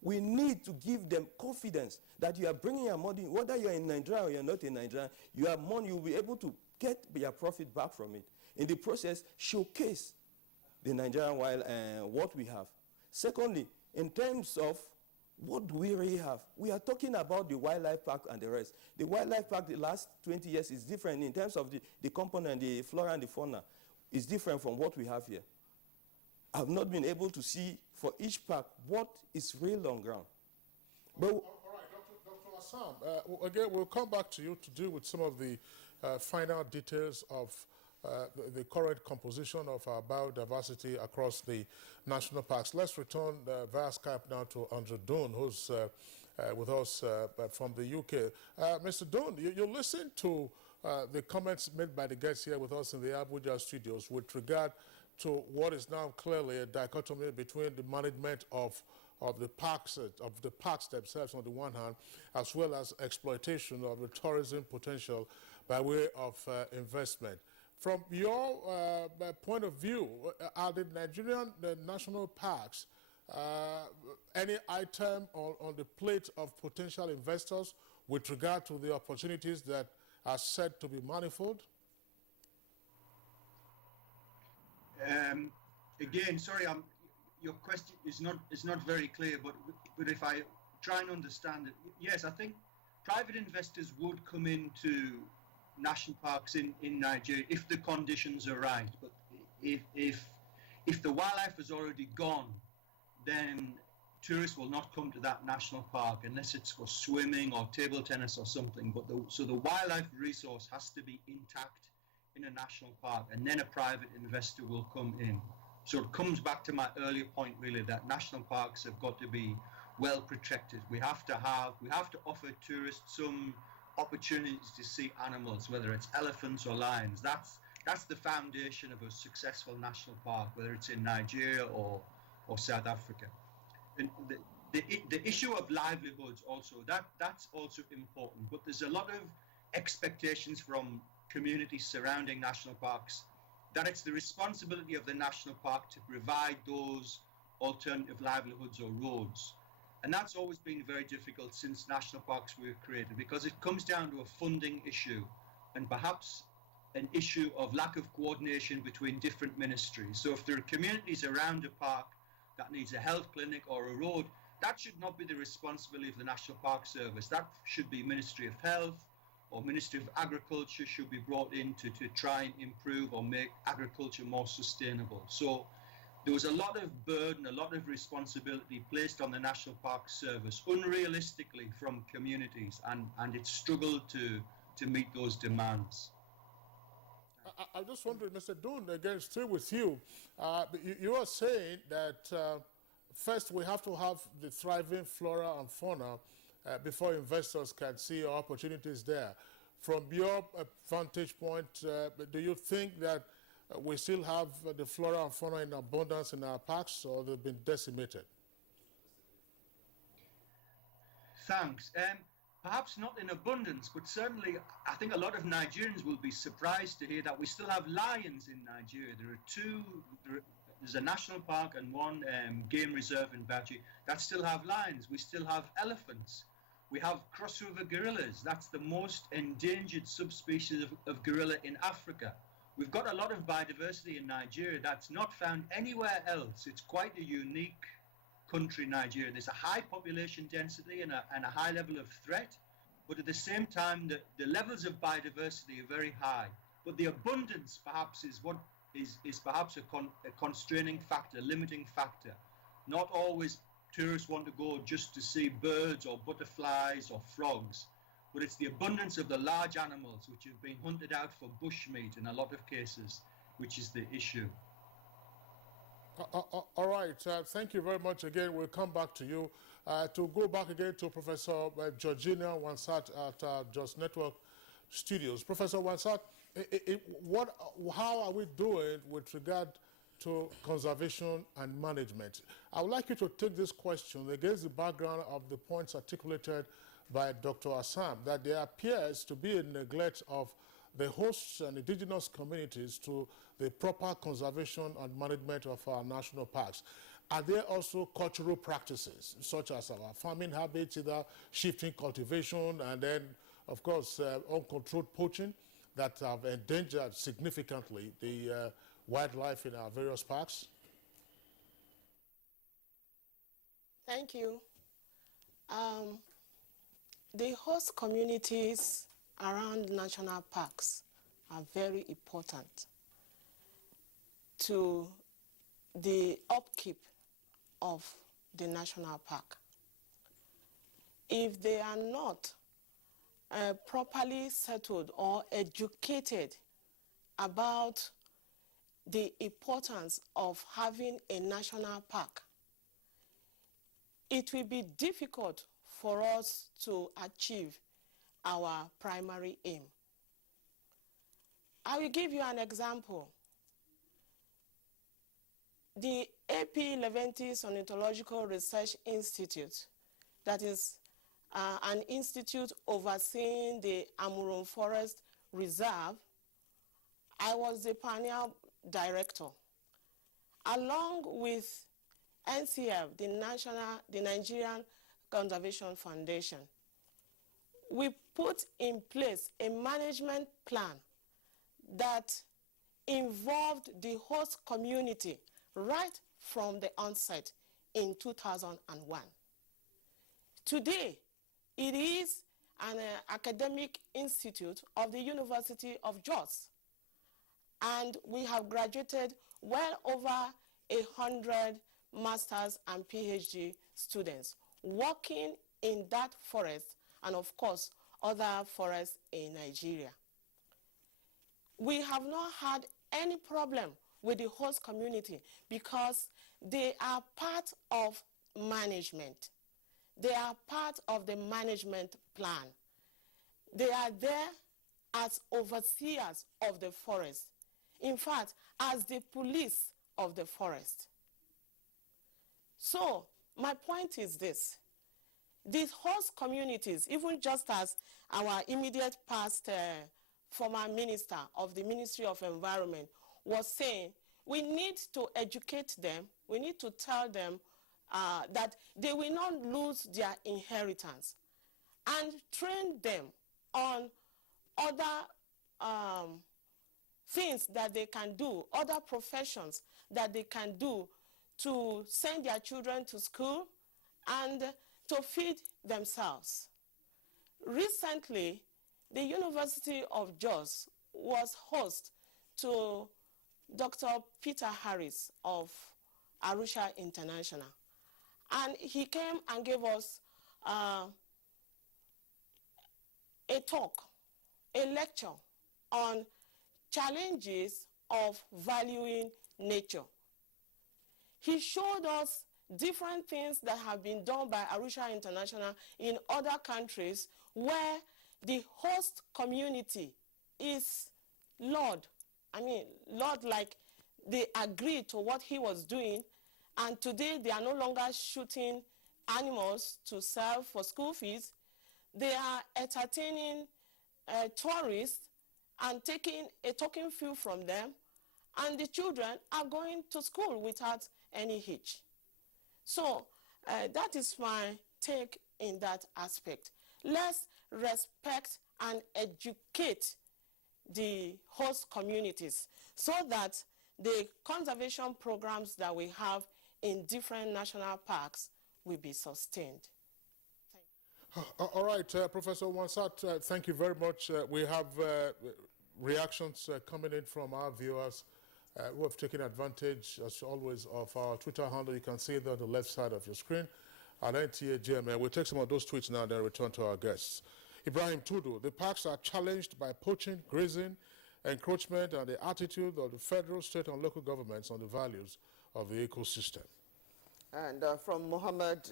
We need to give them confidence that you are bringing your money, whether you are in Nigeria or you are not in Nigeria, you have money, you will be able to get your profit back from it. In the process, showcase the Nigerian what we have. Secondly, in terms of what do we really have? We are talking about the wildlife park and the rest. The wildlife park, the last 20 years is different in terms of the component, the flora and the fauna. It's different from what we have here. I've not been able to see for each park what is real on ground. But all right, Dr. Assam, again, we'll come back to you to deal with some of the final details of the current composition of our biodiversity across the national parks. Let's return via Skype now to Andrew Dunn, who's with us from the UK. Mr. Dunn, you listen to the comments made by the guests here with us in the Abuja studios with regard to what is now clearly a dichotomy between the management of the parks themselves on the one hand, as well as exploitation of the tourism potential by way of investment. From your point of view, are the Nigerian national parks any item on the plate of potential investors with regard to the opportunities that are said to be manifold? again, sorry, your question is not very clear, but if I try and understand it, yes, I think private investors would come into national parks in Nigeria if the conditions are right. But if the wildlife has already gone, then tourists will not come to that national park unless it's for swimming or table tennis or something. But so the wildlife resource has to be intact in a national park, and then a private investor will come in. So it comes back to my earlier point, really, that national parks have got to be well protected. We have to offer tourists some opportunities to see animals, whether it's elephants or lions. That's the foundation of a successful national park, whether it's in Nigeria or South Africa. And the issue of livelihoods also, that's also important. But there's a lot of expectations from communities surrounding national parks that it's the responsibility of the national park to provide those alternative livelihoods or roads. And that's always been very difficult since national parks were created, because it comes down to a funding issue and perhaps an issue of lack of coordination between different ministries. So if there are communities around a park that needs a health clinic or a road, that should not be the responsibility of the National Park Service. That should be Ministry of Health or Ministry of Agriculture should be brought in to try and improve or make agriculture more sustainable. So there was a lot of burden, a lot of responsibility placed on the National Park Service, unrealistically from communities, and it struggled to meet those demands. I'm just wondering, Mr. Doon, again, still with you. You are saying that first we have to have the thriving flora and fauna before investors can see opportunities there. From your vantage point, do you think that we still have the flora and fauna in abundance in our parks, or they've been decimated? Thanks. Perhaps not in abundance, but certainly I think a lot of Nigerians will be surprised to hear that we still have lions in Nigeria. There's a national park and one game reserve in Abuja that still have lions. We still have elephants. We have cross-river gorillas. That's the most endangered subspecies of gorilla in Africa. We've got a lot of biodiversity in Nigeria that's not found anywhere else. It's quite a unique country, Nigeria. There's a high population density and a high level of threat, but at the same time, the levels of biodiversity are very high. But the abundance perhaps is what is perhaps a constraining factor, limiting factor. Not always tourists want to go just to see birds or butterflies or frogs, but it's the abundance of the large animals which have been hunted out for bushmeat in a lot of cases, which is the issue. All right, thank you very much again. We'll come back to you. To go back again to Professor Georgina Wansat at Just Network Studios. Professor Wansat, how are we doing with regard to conservation and management? I would like you to take this question against the background of the points articulated by Dr. Assam, that there appears to be a neglect of the hosts and indigenous communities to the proper conservation and management of our national parks. Are there also cultural practices, such as our farming habits, either shifting cultivation and then, of course, uncontrolled poaching, that have endangered significantly the wildlife in our various parks? Thank you. The host communities around national parks are very important to the upkeep of the national park. If they are not properly settled or educated about the importance of having a national park, it will be difficult for us to achieve our primary aim. I will give you an example. The AP Leventis Ornithological Research Institute, that is an institute overseeing the Amuron Forest Reserve, I was the pioneer director, along with NCF, the Nigerian Conservation Foundation. We put in place a management plan that involved the host community right from the onset in 2001. Today, it is an academic institute of the University of Jos, and we have graduated well over 100 master's and PhD students working in that forest and, of course, other forests in Nigeria. We have not had any problem with the host community because they are part of management. They are part of the management plan. They are there as overseers of the forest. In fact, as the police of the forest. So, my point is this. These host communities, even just as our immediate past former minister of the Ministry of Environment was saying, we need to educate them, we need to tell them that they will not lose their inheritance and train them on other things that they can do, other professions that they can do to send their children to school and to feed themselves. Recently, the University of Jos was host to Dr. Peter Harris of Arusha International. And he came and gave us a talk, a lecture on challenges of valuing nature. He showed us different things that have been done by Arusha International in other countries where the host community is Lord. Like they agreed to what he was doing, and today they are no longer shooting animals to sell for school fees. They are entertaining tourists and taking a token fee from them, and the children are going to school without any hitch. So that is my take in that aspect. Let's respect and educate the host communities so that the conservation programs that we have in different national parks will be sustained. All right, Professor Wansat, thank you very much. We have reactions coming in from our viewers who have taken advantage, as always, of our Twitter handle. You can see it on the left side of your screen at NTA GMA. We'll take some of those tweets now and then return to our guests. Ibrahim Tudu, the parks are challenged by poaching, grazing, encroachment, and the attitude of the federal, state, and local governments on the values of the ecosystem. And from Mohammed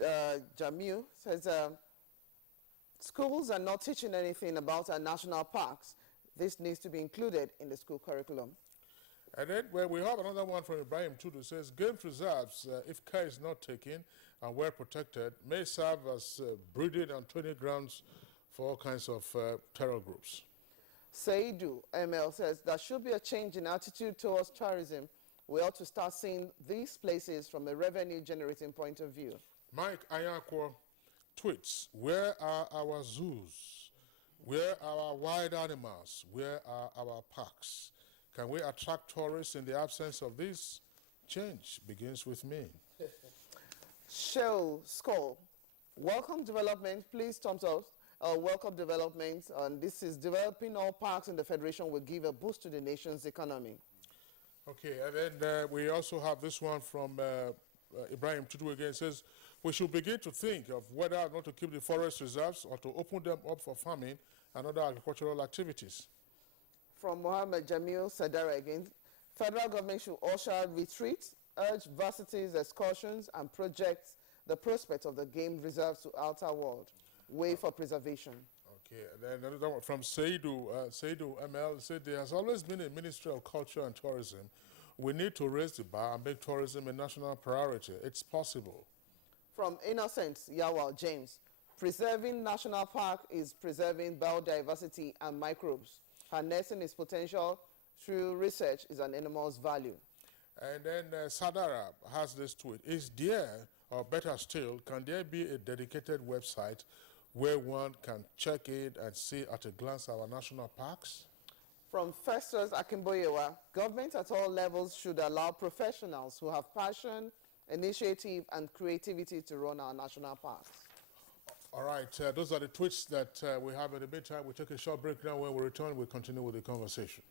Jamil says, schools are not teaching anything about our national parks. This needs to be included in the school curriculum. And then we have another one from Ibrahim Tudu, says game reserves, if care is not taken and well protected, may serve as breeding and training grounds for all kinds of terror groups. Saidu ML says there should be a change in attitude towards tourism. We ought to start seeing these places from a revenue generating point of view. Mike Ayakwa tweets, where are our zoos? Where are our wild animals? Where are our parks? Can we attract tourists in the absence of this? Change begins with me. Show Skull, welcome development, please thumbs up. Welcome development, and this is developing all parks in the Federation will give a boost to the nation's economy. Okay, and then we also have this one from Ibrahim Tudu again. Says, we should begin to think of whether or not to keep the forest reserves or to open them up for farming and other agricultural activities. From Mohammed Jamil Sadara again, federal government should usher retreats, urge varsities, excursions, and project the prospect of the game reserves to outer world. Way for preservation. Okay, and then another one from Saidu ML said, there has always been a Ministry of Culture and Tourism. We need to raise the bar and make tourism a national priority. It's possible. From Innocent Yawal James, preserving national park is preserving biodiversity and microbes. Harnessing its potential through research is an enormous value. And then Sadara has this tweet. Is there, or better still, can there be a dedicated website where one can check it and see at a glance our national parks? From Festus Akimboyewa, government at all levels should allow professionals who have passion, initiative, and creativity to run our national parks. All right, those are the tweets that we have in the meantime. We'll take a short break now. When we return, we'll continue with the conversation.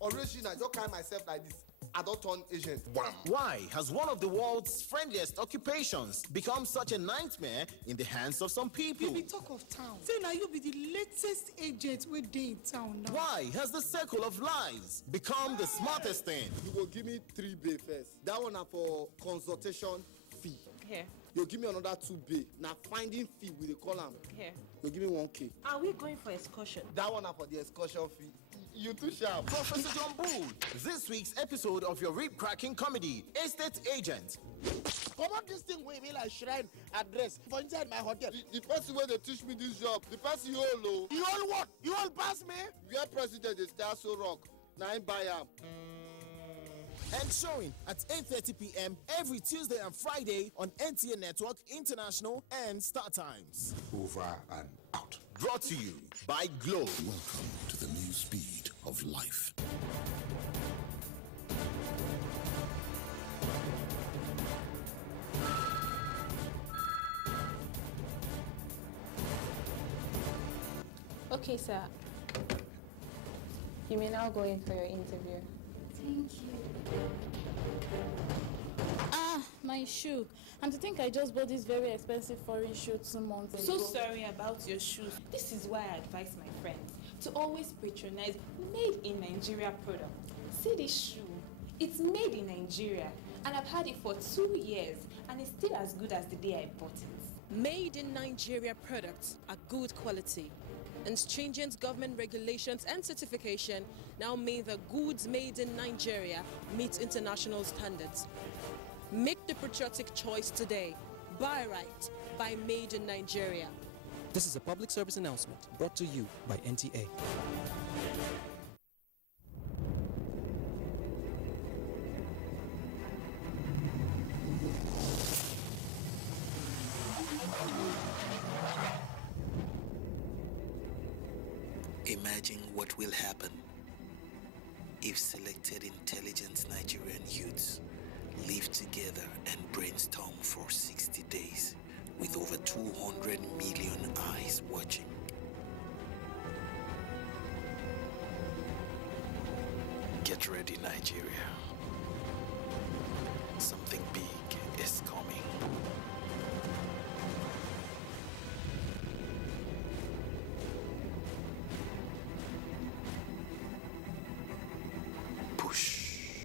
Originally, I just carry myself like this. I don't turn agent. Why has one of the world's friendliest occupations become such a nightmare in the hands of some people? You be talk of town. Say now you be the latest agent with day in town now. Why has the circle of lies become the smartest thing? You will give me 3 bay first. That one for consultation fee. Here. You'll give me another 2 bay. Now finding fee with the column. Here. You'll give me 1K. Are we going for excursion? That one for the excursion fee. You too sharp. Professor John Bull, this week's episode of your rib-cracking comedy, Estate Agent. Come on, this thing with me like shrine address for inside my hotel. The person where they teach me this job, the person you all know. You all what? You all pass me? Your president is Tasso Rock. Now I'm by him. And showing at 8:30 p.m. every Tuesday and Friday on NTA Network International and Star Times. Over and out. Brought to you by Glow. Welcome to the new speed of life. Okay, sir. You may now go in for your interview. Thank you. Ah, my shoe. And to think I just bought this very expensive foreign shoe 2 months ago. So sorry about your shoes. This is why I advise my friends to always patronize made in Nigeria products. See this shoe. It's made in Nigeria and I've had it for 2 years and it's still as good as the day I bought it. Made in Nigeria products are good quality, and stringent government regulations and certification now mean that goods made in Nigeria meet international standards. Make the patriotic choice today. Buy right. Buy Made in Nigeria. This is a public service announcement brought to you by NTA. Imagine what will happen if selected intelligent Nigerian youths live together and brainstorm for 60 days with over 200 million eyes watching. Get ready, Nigeria. Something big is coming. Push.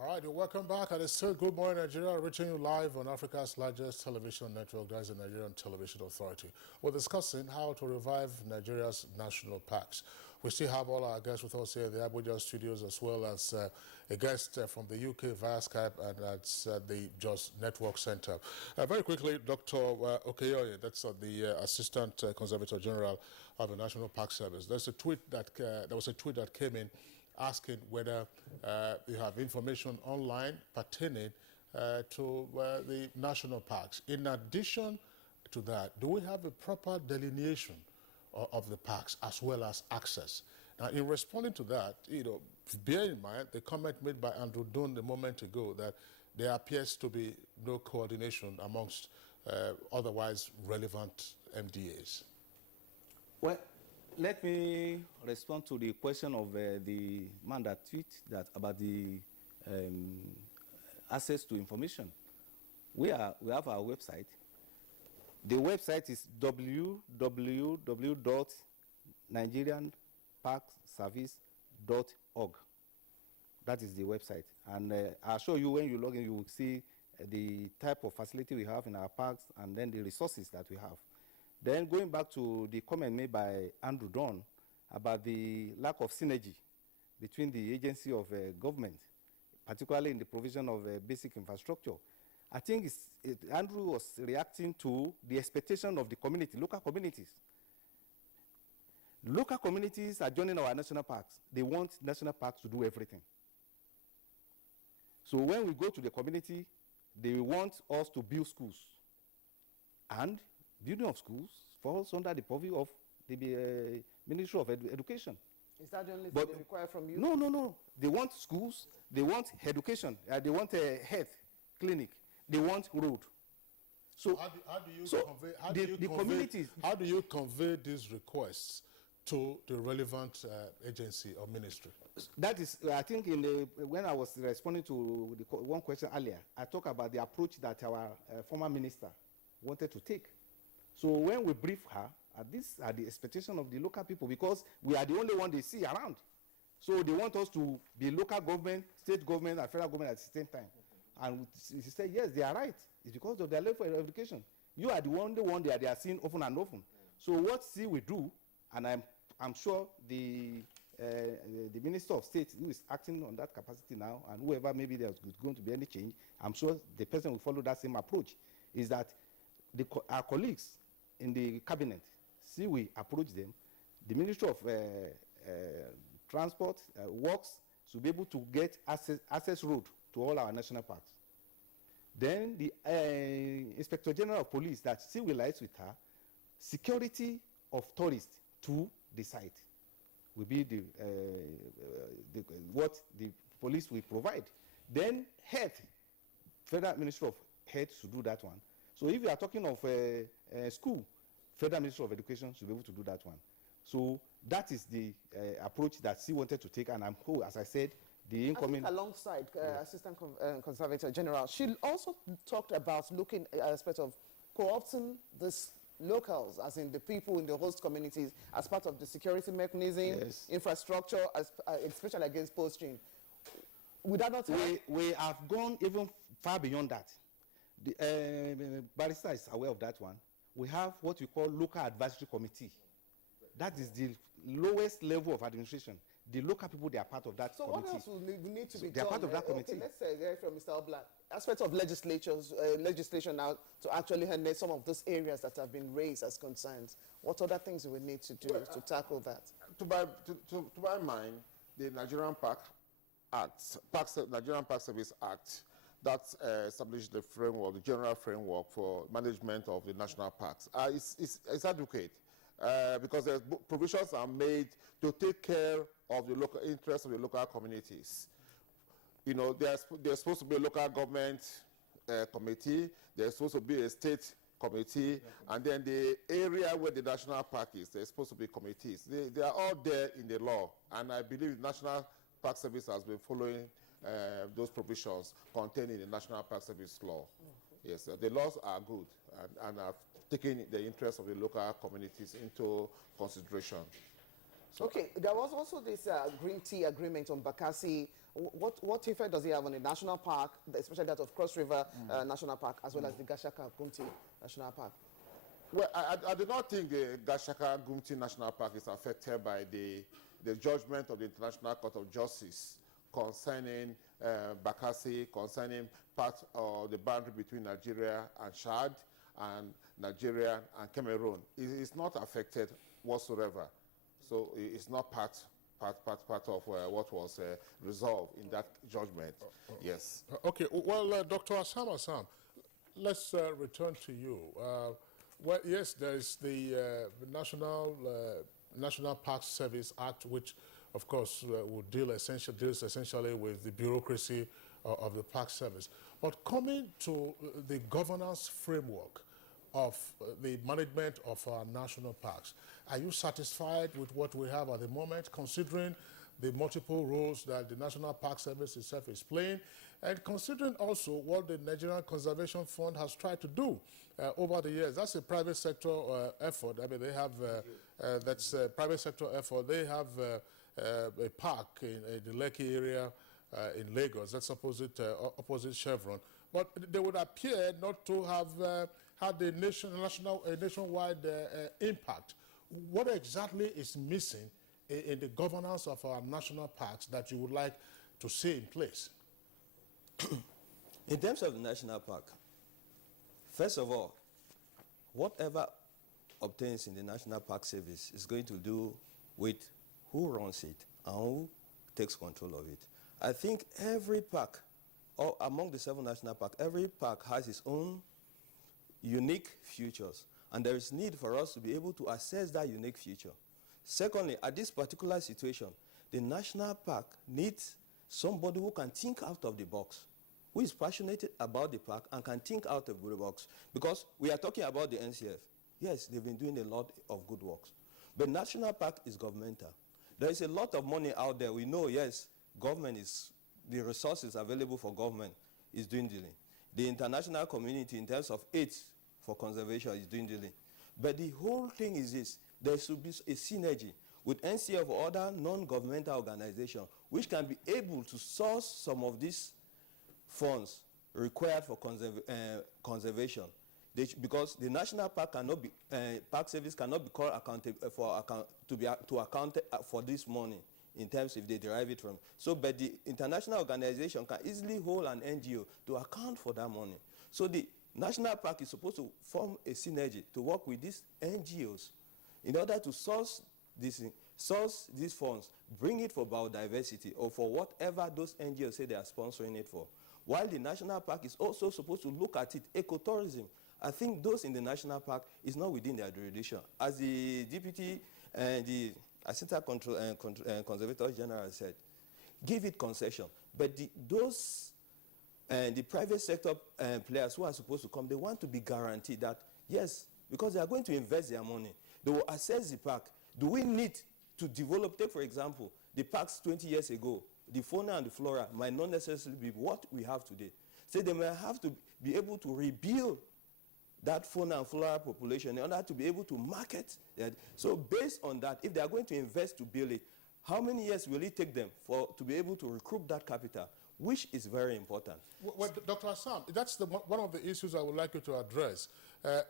All right, welcome back. And it's still Good Morning Nigeria, reaching you live on Africa's largest television network, that's the Nigerian Television Authority. We're discussing how to revive Nigeria's national parks. We still have all our guests with us here in the Abuja studios, as well as a guest from the UK via Skype, and that's the Jos Network Center. Very quickly, Dr. Okeyoye, that's the Assistant Conservator General of the National Park Service. There was a tweet that came in asking whether you have information online pertaining to the national parks. In addition to that, do we have a proper delineation of the parks as well as access? Now, in responding to that, bear in mind the comment made by Andrew Dunn a moment ago that there appears to be no coordination amongst otherwise relevant MDAs. Well, let me respond to the question of the man that tweeted that about the access to information. We have our website. The website is www.nigerianparkservice.org. That is the website. And I'll show you when you log in, you will see the type of facility we have in our parks and then the resources that we have. Then going back to the comment made by Andrew Dunn about the lack of synergy between the agency of government, particularly in the provision of basic infrastructure. I think Andrew was reacting to the expectation of the community, local communities. Local communities are joining our national parks. They want national parks to do everything. So when we go to the community, they want us to build schools. And building of schools falls under the purview of the Ministry of Education. Is that the only thing they require from you? No, no, no. They want schools, they want education, they want a health clinic, they want road. So how do you convey these requests to the relevant agency or ministry? That is, I think, when I was responding to one question earlier, I talked about the approach that our former minister wanted to take. So when we brief her, these are the expectations of the local people, because we are the only one they see around. So they want us to be local government, state government, and federal government at the same time. And she said, yes, they are right. It's because of their level of education. You are the only one they are seeing often and often. So what we do, and I'm sure the Minister of State who is acting on that capacity now, and whoever maybe there's going to be any change, I'm sure the person will follow that same approach, is that our colleagues in the cabinet, we approach them, the Ministry of Transport, Works, to be able to get access road to all our national parks. Then the Inspector General of Police, that will liaise with her, security of tourists to the site will be what the police will provide. Then health, Federal Ministry of Health should do that one. So if you are talking of school, Federal Ministry of Education should be able to do that one. So that is the approach that she wanted to take, and I'm sure, as I said, the incoming... I think alongside Assistant Conservator General, she also talked about looking at the aspect of co-opting this locals, as in the people in the host communities, as part of the security mechanism, infrastructure, especially against poaching. Would that not help? We have gone even far beyond that. The barrister is aware of that one. We have what we call local advisory committee. That is the lowest level of administration. The local people, they are part of that committee. So what else will need to be done? They are part of that committee. Okay, let's say from Mr. Oblak, aspect of legislation now to actually handle some of those areas that have been raised as concerns. What other things do we need to do to tackle that? To my mind, the Nigerian Park Act, Nigerian Park Service Act, that established the framework, the general framework for management of the national parks, is adequate. Because provisions are made to take care of the local interests of the local communities. You know, there's supposed to be a local government committee, there's supposed to be a state committee, and then the area where the national park is, there's supposed to be committees. They are all there in the law, and I believe the National Park Service has been following those provisions contained in the National Park Service law. Yes, the laws are good and have taken the interests of the local communities into consideration. So okay, there was also this green tea agreement on Bakassi. What effect does it have on the national park, especially that of Cross River National Park, as well as the Gashaka Gumti National Park? Well, I do not think the Gashaka Gumti National Park is affected by the judgment of the International Court of Justice concerning Bakassi, concerning part of the boundary between Nigeria and Chad, and Nigeria and Cameroon. It's not affected whatsoever. So it's not part of what was resolved in that judgment. Yes. Okay. Well, Dr. Asam, let's return to you. Well, yes, there is the National Park Service Act, which, of course, deals essentially with the bureaucracy of the Park Service. But coming to the governance framework of the management of our national parks, are you satisfied with what we have at the moment, considering the multiple roles that the National Park Service itself is playing, and considering also what the Nigerian Conservation Fund has tried to do over the years? That's a private sector effort. I mean, they have, that's a private sector effort. They have a park in the Lekki area in Lagos. That's opposite Chevron. But they would appear not to have had a nationwide impact. What exactly is missing in the governance of our national parks that you would like to see in place? In terms of the national park, first of all, whatever obtains in the National Park Service is going to do with who runs it and who takes control of it. I think every park among the 7 national parks, every park has its own unique features, and there is need for us to be able to assess that unique feature. Secondly, at this particular situation, the national park needs somebody who can think out of the box, who is passionate about the park and can think out of the box. Because we are talking about the NCF. Yes, they've been doing a lot of good works. But national park is governmental. There is a lot of money out there. We know, yes, government is, the resources available for government is dwindling. The international community, in terms of aid for conservation, is dwindling. But the whole thing is this: there should be a synergy with NCF or other non-governmental organizations which can be able to source some of these funds required for conservation. Because the national park cannot be, park service cannot be called to account for this money in terms if they derive it from. So, but the international organization can easily hold an NGO to account for that money. So the national park is supposed to form a synergy to work with these NGOs in order to source these funds, bring it for biodiversity or for whatever those NGOs say they are sponsoring it for. While the national park is also supposed to look at it, ecotourism. I think those in the national park is not within their jurisdiction. As the deputy and the assistant conservator general said, give it concession. But the private sector players who are supposed to come, they want to be guaranteed that, yes, because they are going to invest their money, they will assess the park. Do we need to develop, take for example, the parks 20 years ago, the fauna and the flora might not necessarily be what we have today. So they may have to be able to rebuild that fauna and flora population in order to be able to market it. So based on that, if they are going to invest to build it, how many years will it take them to be able to recoup that capital, which is very important. Well, Dr. Assam, that's one of the issues I would like you to address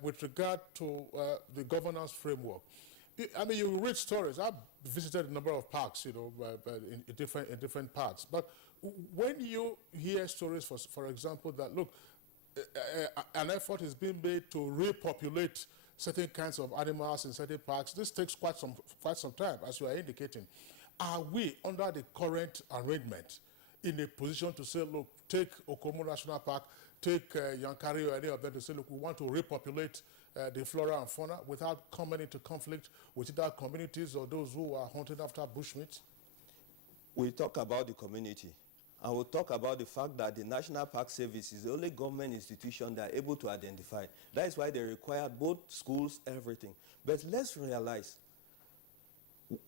with regard to the governance framework. I mean, you read stories. I've visited a number of parks, you know, in different parts. But when you hear stories, for example, that, look, an effort is being made to repopulate certain kinds of animals in certain parks, this takes quite some time, as you are indicating. Are we, under the current arrangement, in a position to say, look, take Okomo National Park, take Yankari or any of them, to say, look, we want to repopulate the flora and fauna without coming into conflict with either communities or those who are hunting after bushmeat? We talk about the community. And we'll talk about the fact that the National Park Service is the only government institution that are able to identify. That is why they require both schools, everything. But let's realize,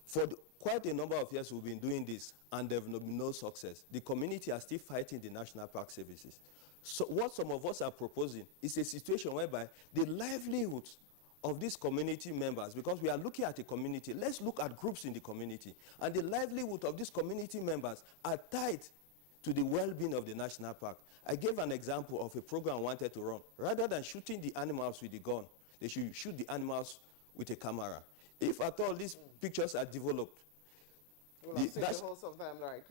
for quite a number of years we've been doing this, and there have been no success. The community are still fighting the National Park Services. So what some of us are proposing is a situation whereby the livelihoods of these community members, because we are looking at a community, let's look at groups in the community, and the livelihood of these community members are tied to the well-being of the national park. I gave an example of a program I wanted to run. Rather than shooting the animals with the gun, they should shoot the animals with a camera. If at all these pictures are developed, well, I've seen the wholes of them, right?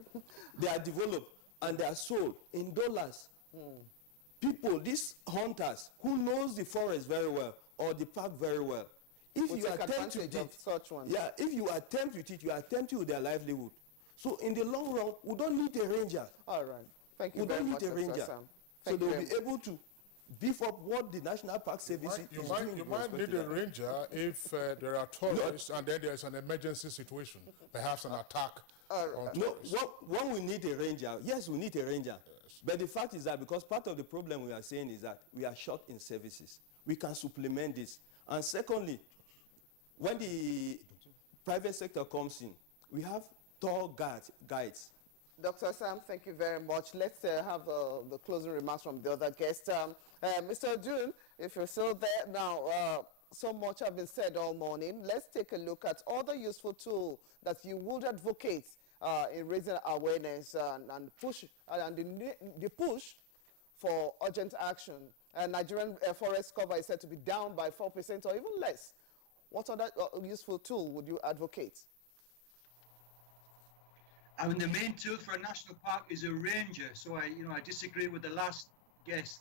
They are developed and they are sold in dollars. People, these hunters who knows the forest very well or the park very well, if you attempt with it, such ones. Yeah, if you attempt with it, you are attempting with their livelihood. So in the long run, we don't need a ranger. All right. Thank you very much, We don't need a ranger. So they'll be able to beef up what the National Park Service is doing. You might need a ranger if there are tourists and then there's an emergency situation, perhaps an attack on tourists. No, when we need a ranger, yes, we need a ranger. Yes. But the fact is that because part of the problem we are saying is that we are short in services. We can supplement this. And secondly, when the private sector comes in, we have tour guides. Dr. Sam, thank you very much. Let's have the closing remarks from the other guest. Mr. June, if you're still there now, so much has been said all morning. Let's take a look at other useful tools that you would advocate in raising awareness and push and the push for urgent action. Nigerian forest cover is said to be down by 4% or even less. What other useful tool would you advocate? I mean, the main tool for a national park is a ranger. So I disagree with the last guest.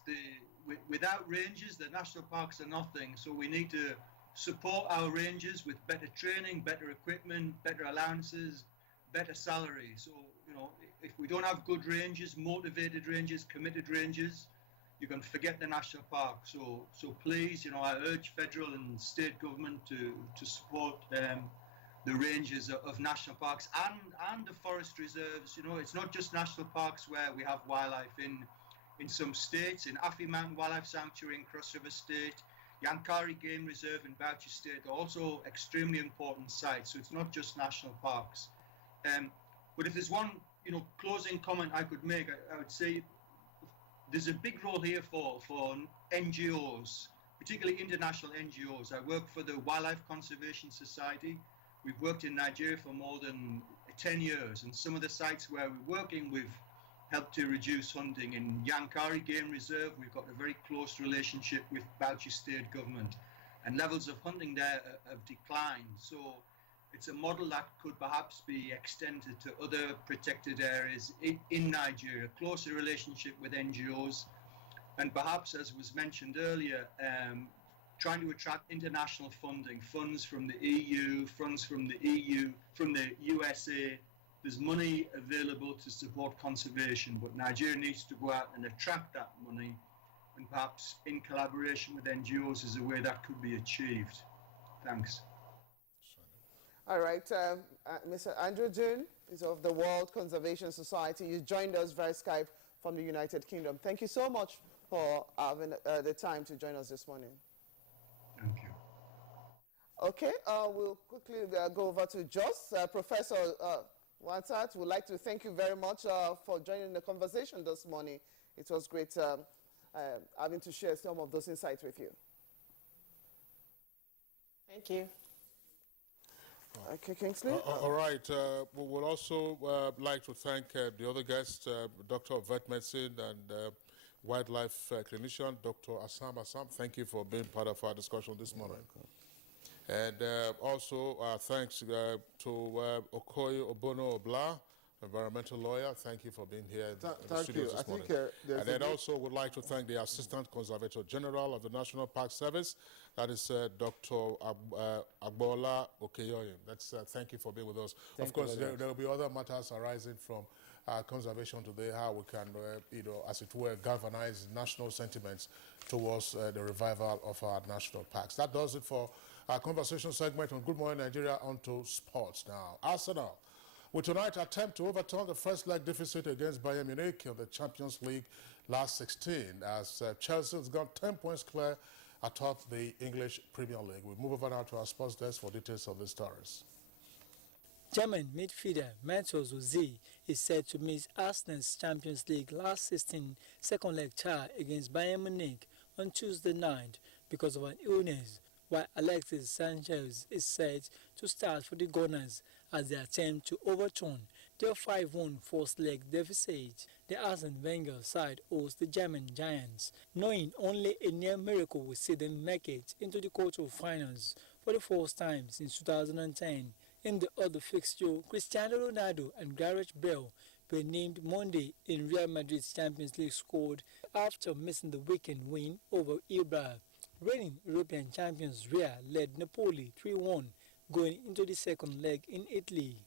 Without rangers, the national parks are nothing. So we need to support our rangers with better training, better equipment, better allowances, better salaries. So if we don't have good rangers, motivated rangers, committed rangers, you can forget the national park. So please, I urge federal and state government to support the rangers of national parks and the forest reserves. It's not just national parks where we have wildlife. In some states, in Afi Mountain Wildlife Sanctuary in Cross River State, Yankari Game Reserve in Bauchi State are also extremely important sites. So it's not just national parks. But if there's one, closing comment I could make, I would say there's a big role here for NGOs, particularly international NGOs. I work for the Wildlife Conservation Society. We've worked in Nigeria for more than 10 years, and some of the sites where we're working, we've helped to reduce hunting. In Yankari Game Reserve, we've got a very close relationship with Bauchi State Government, and levels of hunting there have declined. So it's a model that could perhaps be extended to other protected areas in Nigeria, closer relationship with NGOs, and perhaps, as was mentioned earlier, trying to attract international funding, funds from the EU, funds from the USA. There's money available to support conservation, but Nigeria needs to go out and attract that money, and perhaps in collaboration with NGOs is a way that could be achieved. Thanks. All right, Mr. Andrew June is of the World Conservation Society. You joined us via Skype from the United Kingdom. Thank you so much for having the time to join us this morning. Thank you. Okay, we'll quickly go over to Jos. Professor Wansat, would like to thank you very much for joining the conversation this morning. It was great having to share some of those insights with you. Thank you. Okay, Kingsley. All right. We would also like to thank the other guests, Doctor of Vet Medicine and Wildlife Clinician, Dr. Assam. Thank you for being part of our discussion this morning. And also thanks to Okoye Obono Obla, environmental lawyer. Thank you for being here in the studio this morning. And then also would like to thank the Assistant Conservator General of the National Park Service, that is Dr. Agbola Okeyoyin. Thank you for being with us. Of course, there will be other matters arising from conservation today, how we can, as it were, galvanize national sentiments towards the revival of our national parks. That does it for our conversation segment on Good Morning Nigeria. On to sports now. Arsenal will tonight attempt to overturn the first leg deficit against Bayern Munich in the Champions League last 16, as Chelsea has got 10 points clear atop the English Premier League. We move over now to our sports desk for details of the stories. German midfielder Mesut Ozil is set to miss Arsenal's Champions League last 16 second leg tie against Bayern Munich on Tuesday night because of an illness, while Alexis Sanchez is set to start for the Gunners as they attempt to overturn their 5-1 first leg deficit. The Arsene Wenger side hosts the German Giants, knowing only a near miracle will see them make it into the quarter-finals for the first time since 2010. In the other fixture, Cristiano Ronaldo and Gareth Bale were named Monday in Real Madrid's Champions League squad after missing the weekend win over Ibra. Reigning European champions Real led Napoli 3-1 going into the second leg in Italy.